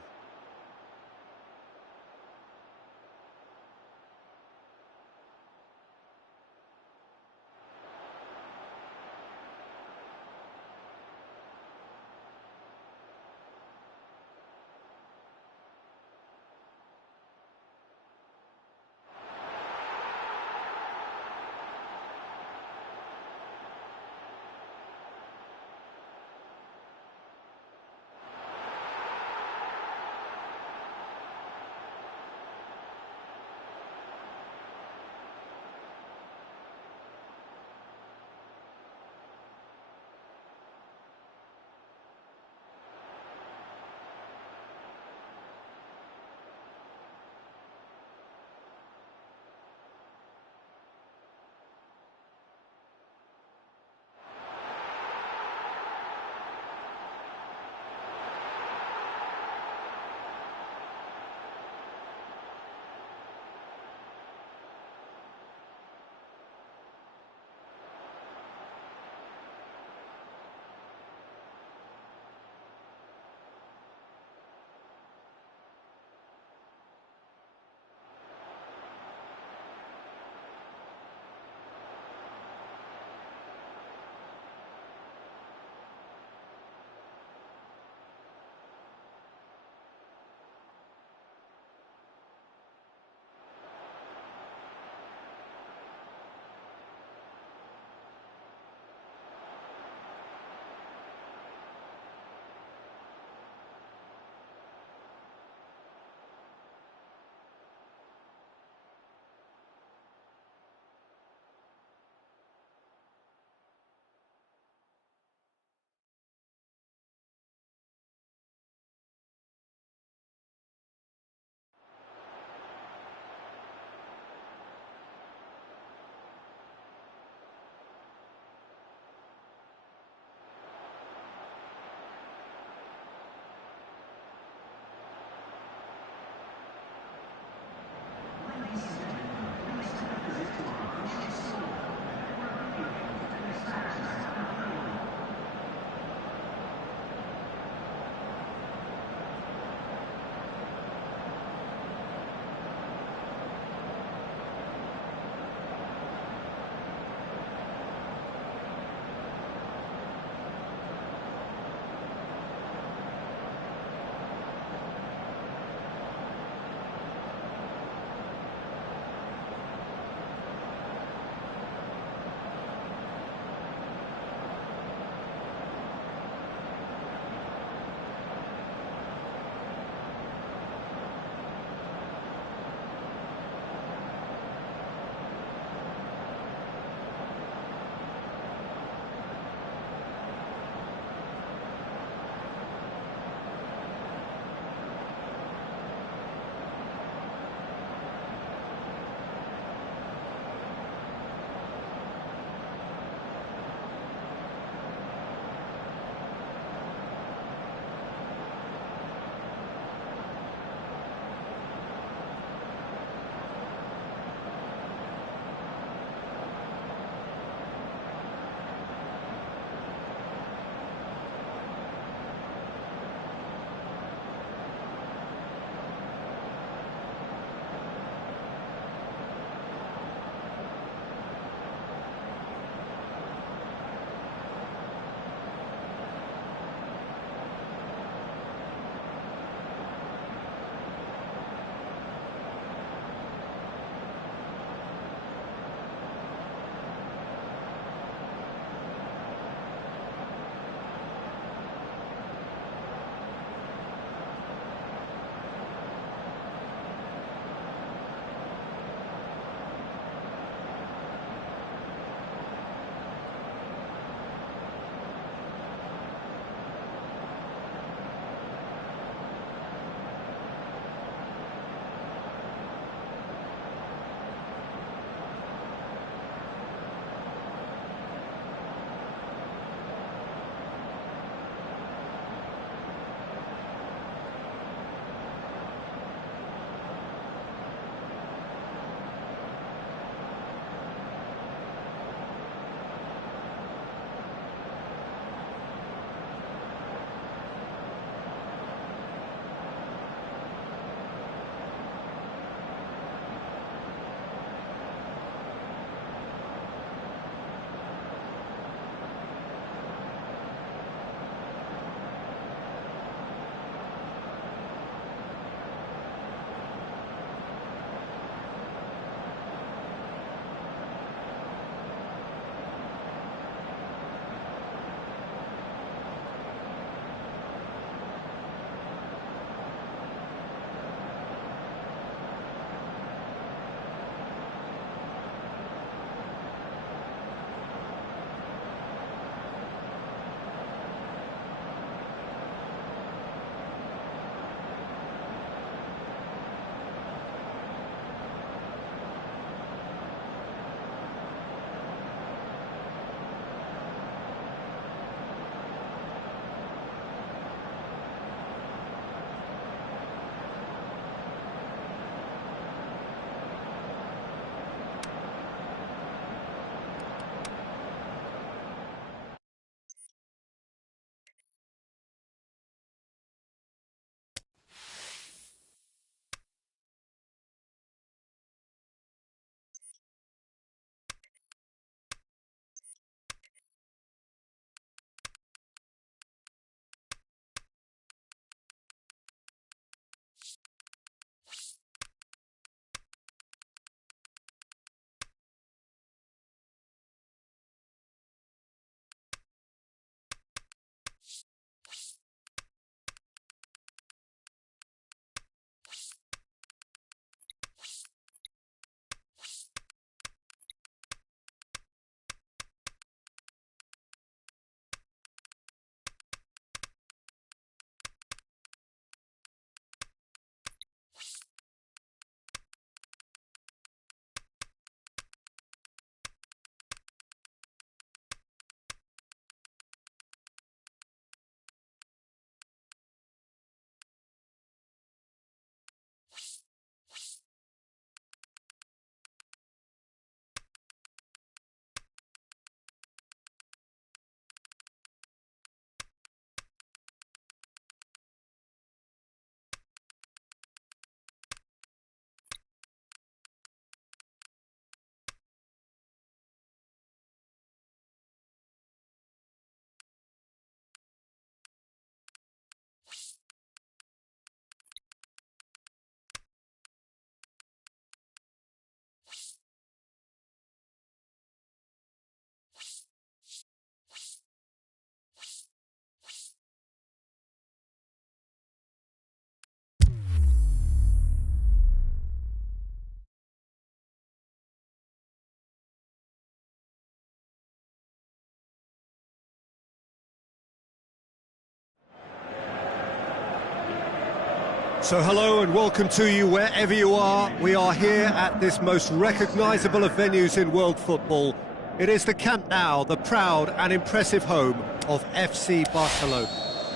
So hello and welcome to you wherever you are. We are here at this most recognisable of venues in world football. It is the Camp Nou, the proud and impressive home of FC Barcelona.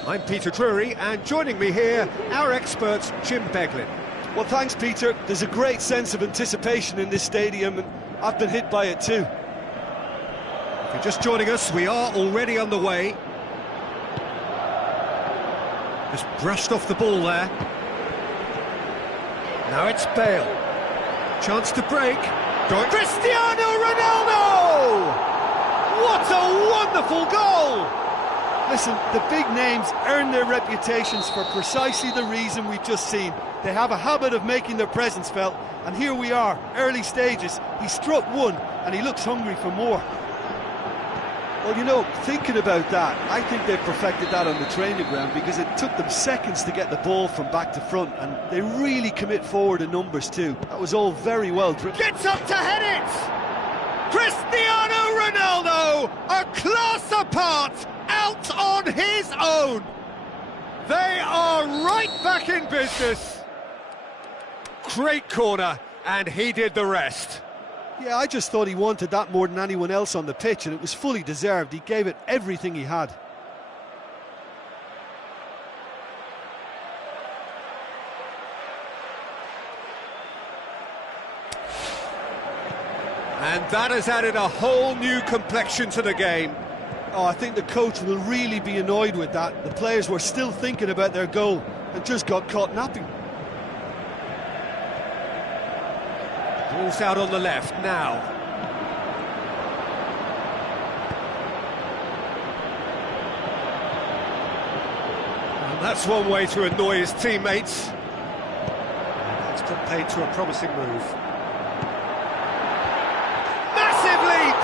I'm Peter Drury, and joining me here, our expert Jim Beglin. Well, thanks, Peter. There's a great sense of anticipation in this stadium, and I've been hit by it too. If you're just joining us, we are already underway. Just brushed off the ball there. Now it's Bale. Chance to break. Cristiano Ronaldo! What a wonderful goal! Listen, the big names earn their reputations for precisely the reason we've just seen. They have a habit of making their presence felt, and here we are, early stages. He struck one, and he looks hungry for more. Well, you know, thinking about that, I think they've perfected that on the training ground, because it took them seconds to get the ball from back to front, and they really commit forward in numbers too. That was all very well driven. Gets up to head it! Cristiano Ronaldo, a class apart, out on his own. They are right back in business. Great corner, and he did the rest. Yeah, I just thought he wanted that more than anyone else on the pitch, and it was fully deserved. He gave it everything he had. And that has added a whole new complexion to the game. Oh, I think the coach will really be annoyed with that. The players were still thinking about their goal and just got caught napping. Ball's out on the left now. And that's one way to annoy his teammates. That's played to a promising move. Massive leap!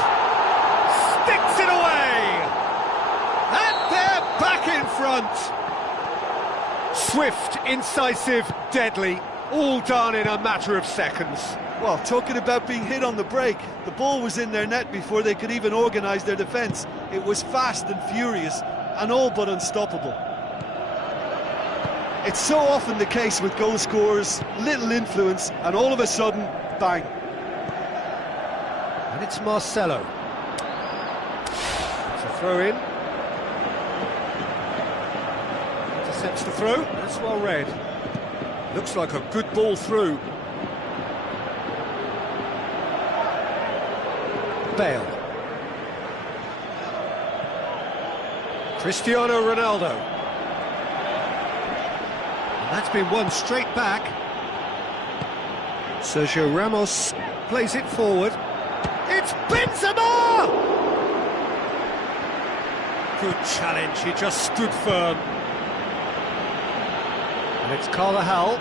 Sticks it away! And they're back in front! Swift, incisive, deadly, all done in a matter of seconds. Well, talking about being hit on the break, the ball was in their net before they could even organise their defence. It was fast and furious, and all but unstoppable. It's so often the case with goal scorers, little influence, and all of a sudden, bang. And it's Marcelo. It's a throw-in. Intercepts the throw, that's well read. Looks like a good ball through. Bale. Cristiano Ronaldo. And that's been won straight back. Sergio Ramos plays it forward. It's Benzema! Good challenge, he just stood firm. And it's Carvajal.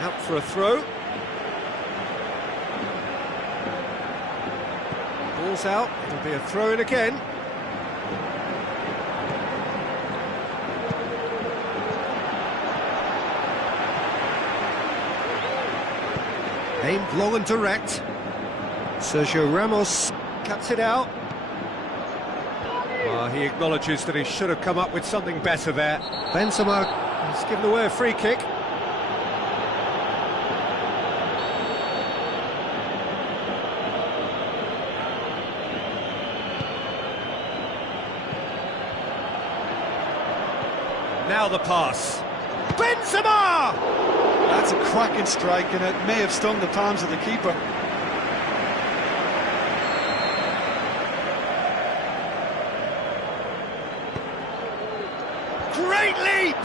Out for a throw. Ball's out, it'll be a throw-in again. Aimed long and direct. Sergio Ramos cuts it out. He acknowledges that he should have come up with something better there. Benzema has given away a free kick. Now the pass. Benzema! That's a cracking strike, and it may have stung the palms of the keeper. Great leap!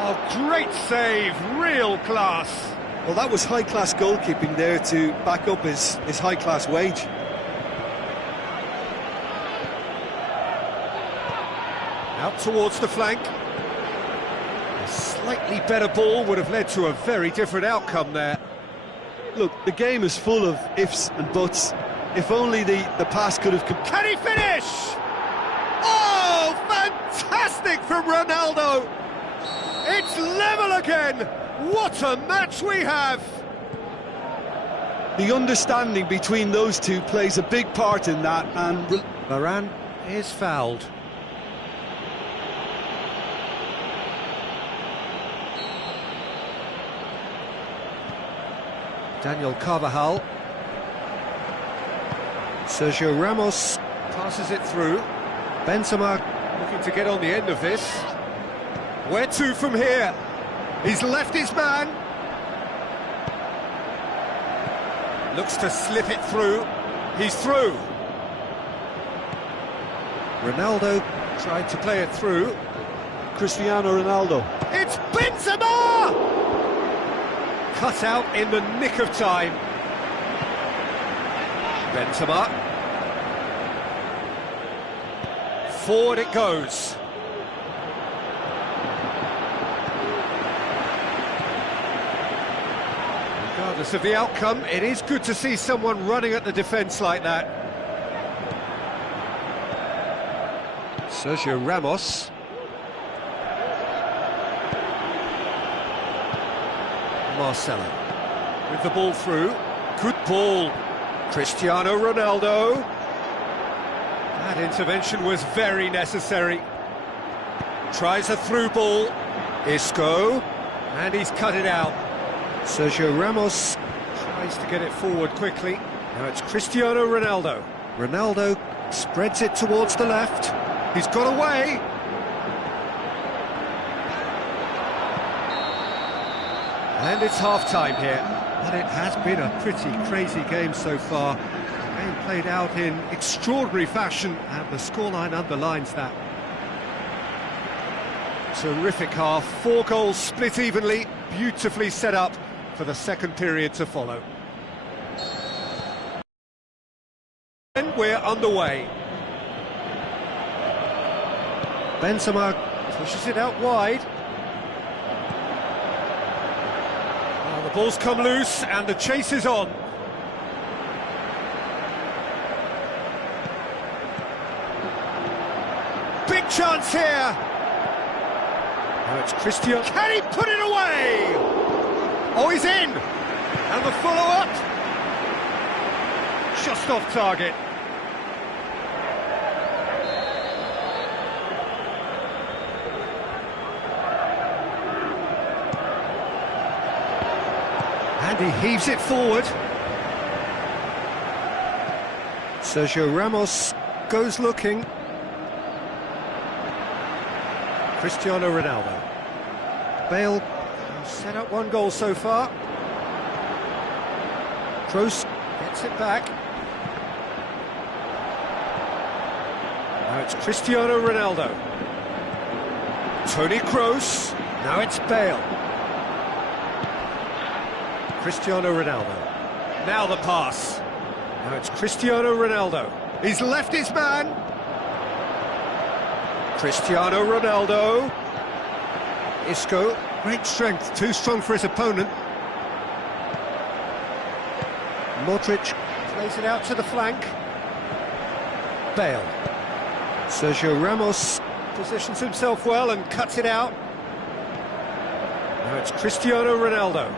Oh, great save, real class. Well, that was high-class goalkeeping there to back up his high-class wage. Out towards the flank. Slightly better ball would have led to a very different outcome there. Look, the game is full of ifs and buts. If only the pass could have... Can he finish? Oh, fantastic from Ronaldo! It's level again! What a match we have! The understanding between those two plays a big part in that, and... Varane is fouled. Daniel Carvajal. Sergio Ramos passes it through. Benzema looking to get on the end of this. Where to from here? He's left his man. Looks to slip it through. He's through. Ronaldo tried to play it through. Cristiano Ronaldo. It's Benzema! Cut out in the nick of time. Benzema. Forward it goes. Regardless of the outcome, it is good to see someone running at the defence like that. Sergio Ramos. Marcelo with the ball through. Good ball. Cristiano Ronaldo. That intervention was very necessary. Tries a through ball. Isco. And he's cut it out. Sergio Ramos tries to get it forward quickly. Now it's Cristiano Ronaldo. Ronaldo spreads it towards the left. He's got away. And it's half-time here. But it has been a pretty crazy game so far. The game played out in extraordinary fashion, and the scoreline underlines that. Terrific half. 4 goals split evenly, beautifully set up for the second period to follow. And we're underway. Benzema pushes it out wide. Now the ball's come loose and the chase is on. Big chance here. Now it's Cristiano. Can he put it away? Oh, he's in! And the follow-up. Just off target. And he heaves it forward. Sergio Ramos goes looking. Cristiano Ronaldo. Bale set up 1 goal so far. Kroos gets it back. Now it's Cristiano Ronaldo. Toni Kroos. Now it's Bale. Cristiano Ronaldo. Now the pass. Now it's Cristiano Ronaldo. He's left his man. Cristiano Ronaldo. Isco. Great strength, too strong for his opponent. Modric plays it out to the flank. Bale. Sergio Ramos positions himself well and cuts it out. Now it's Cristiano Ronaldo.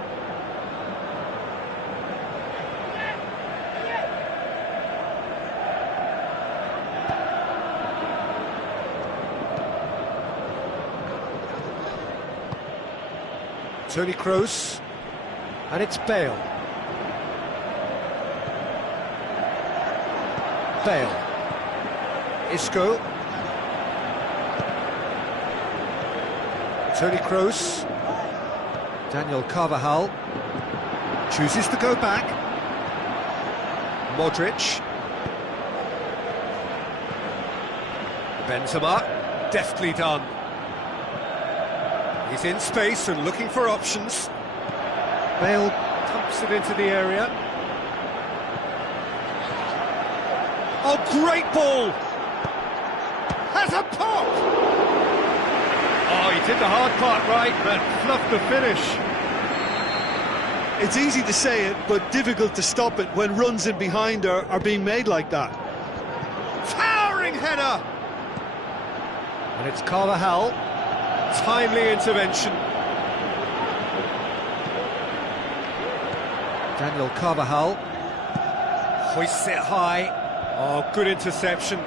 Toni Kroos, and it's Bale. Bale. Isco. Toni Kroos. Daniel Carvajal. Chooses to go back. Modric. Benzema. Deftly done. He's in space and looking for options. Bale pumps it into the area. Oh, great ball! Has a pop! Oh, he did the hard part right, but fluffed the finish. It's easy to say it, but difficult to stop it when runs in behind are being made like that. Towering header! And it's Carvajal. Timely intervention. Daniel Carvajal hoists it high. Oh, good interception.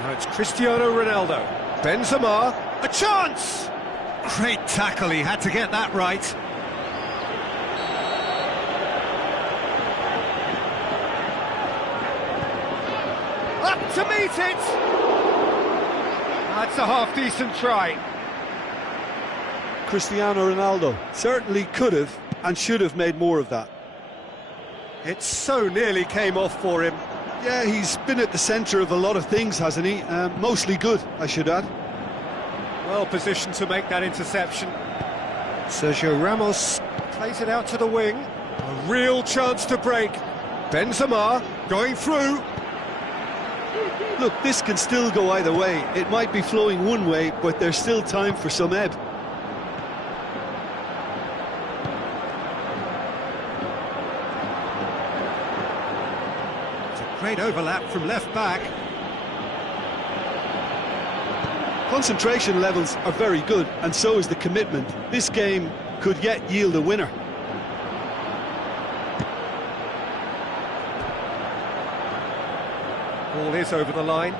Now it's Cristiano Ronaldo. Benzema, a chance! Great tackle, he had to get that right. to meet it! That's a half-decent try. Cristiano Ronaldo certainly could have and should have made more of that. It so nearly came off for him. Yeah, he's been at the centre of a lot of things, hasn't he? Mostly good, I should add. Well positioned to make that interception. Sergio Ramos plays it out to the wing. A real chance to break. Benzema going through. Look, this can still go either way. It might be flowing one way, but there's still time for some ebb. It's a great overlap from left back. Concentration levels are very good, and so is the commitment. This game could yet yield a winner. Ball is over the line.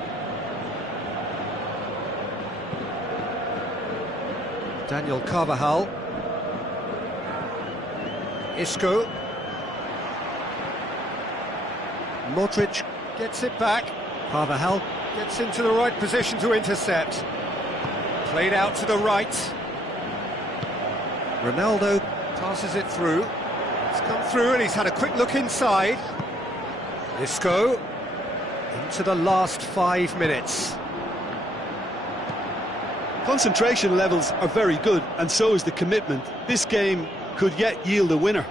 Daniel Carvajal. Isco. Modric gets it back. Carvajal gets into the right position to intercept. Played out to the right. Ronaldo passes it through. It's come through and he's had a quick look inside. Isco. Into the last 5 minutes. Concentration levels are very good, and so is the commitment. This game could yet yield a winner.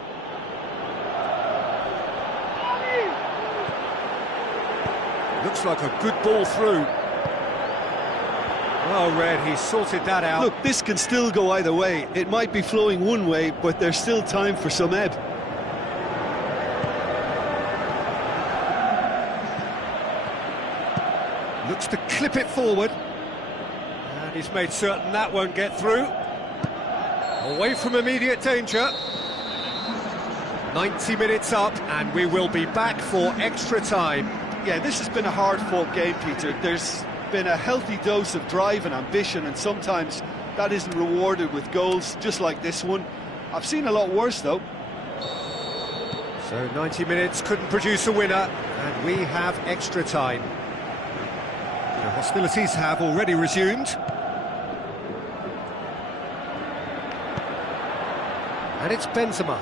Looks like a good ball through. Well read, he sorted that out. Look, this can still go either way. It might be flowing one way, but there's still time for some ebb. Looks to clip it forward. And he's made certain that won't get through. Away from immediate danger. 90 minutes up, and we will be back for extra time. Yeah, this has been a hard-fought game, Peter. There's been a healthy dose of drive and ambition, and sometimes that isn't rewarded with goals, just like this one. I've seen a lot worse, though. So 90 minutes couldn't produce a winner, and we have extra time. The hostilities have already resumed. And it's Benzema.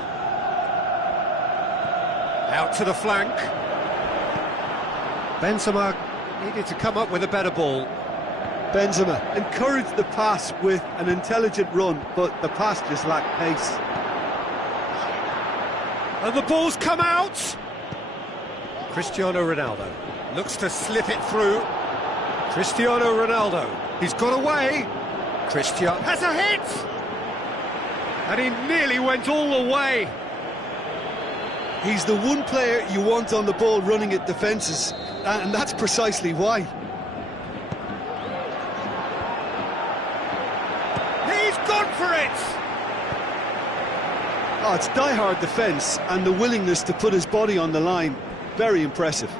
Out to the flank. Benzema needed to come up with a better ball. Benzema encouraged the pass with an intelligent run, but the pass just lacked pace. And the ball's come out! Cristiano Ronaldo looks to slip it through. Cristiano Ronaldo, he's got away. Cristiano has a hit! And he nearly went all the way. He's the one player you want on the ball running at defences, and that's precisely why. He's gone for it! Oh, it's die-hard defence and the willingness to put his body on the line. Very impressive.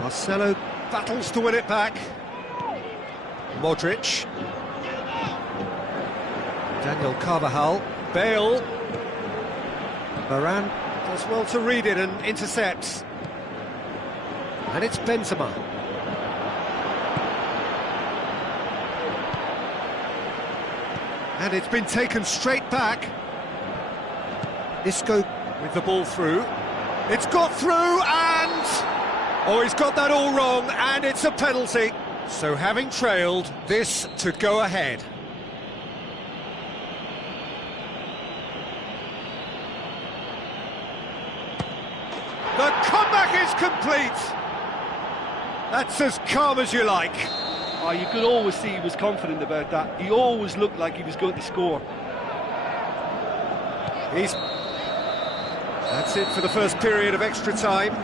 Marcelo battles to win it back. Modric. Daniel Carvajal. Bale. Varane does well to read it and intercepts. And it's Benzema. And it's been taken straight back. Isco with the ball through. It's got through and... oh, he's got that all wrong, and it's a penalty. So having trailed, this to go ahead. The comeback is complete. That's as calm as you like. Oh, you could always see he was confident about that. He always looked like he was going to score. That's it for the first period of extra time.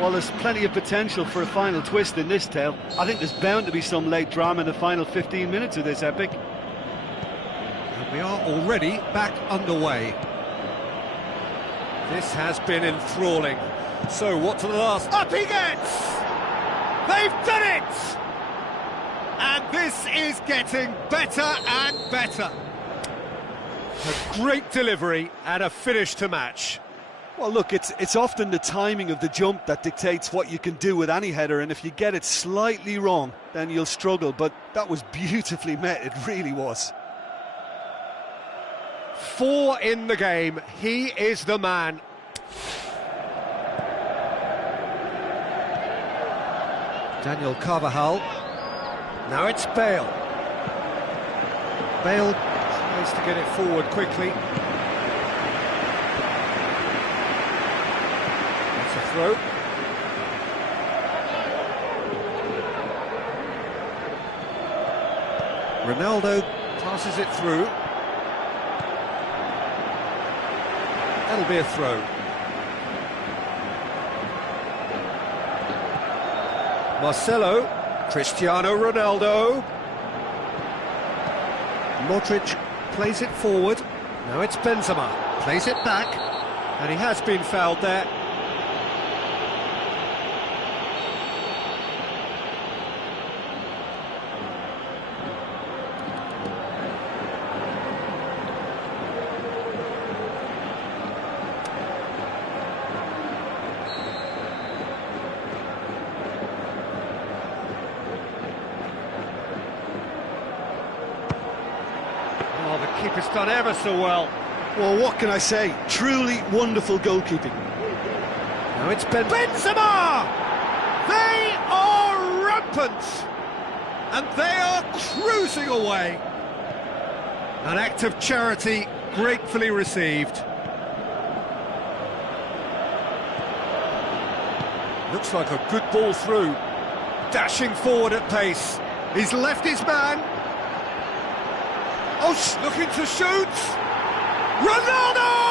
Well, there's plenty of potential for a final twist in this tale. I think there's bound to be some late drama in the final 15 minutes of this epic. And we are already back underway. This has been enthralling. So what to the last? Up he gets! They've done it! And this is getting better and better. A great delivery and a finish to match. Well, look, it's often the timing of the jump that dictates what you can do with any header, and if you get it slightly wrong, then you'll struggle. But that was beautifully met, it really was. 4 in the game, he is the man. Daniel Carvajal. Now it's Bale. Bale tries to get it forward quickly. That's a throw. Ronaldo passes it through. That'll be a throw. Marcelo, Cristiano Ronaldo. Modric plays it forward. Now it's Benzema, plays it back, and he has been fouled there. Oh, the keeper's done ever so well. Well, what can I say? Truly wonderful goalkeeping. Now it's Benzema! They are rampant! And they are cruising away. An act of charity gratefully received. Looks like a good ball through. Dashing forward at pace. He's left his man. Oh, looking to shoot! Ronaldo!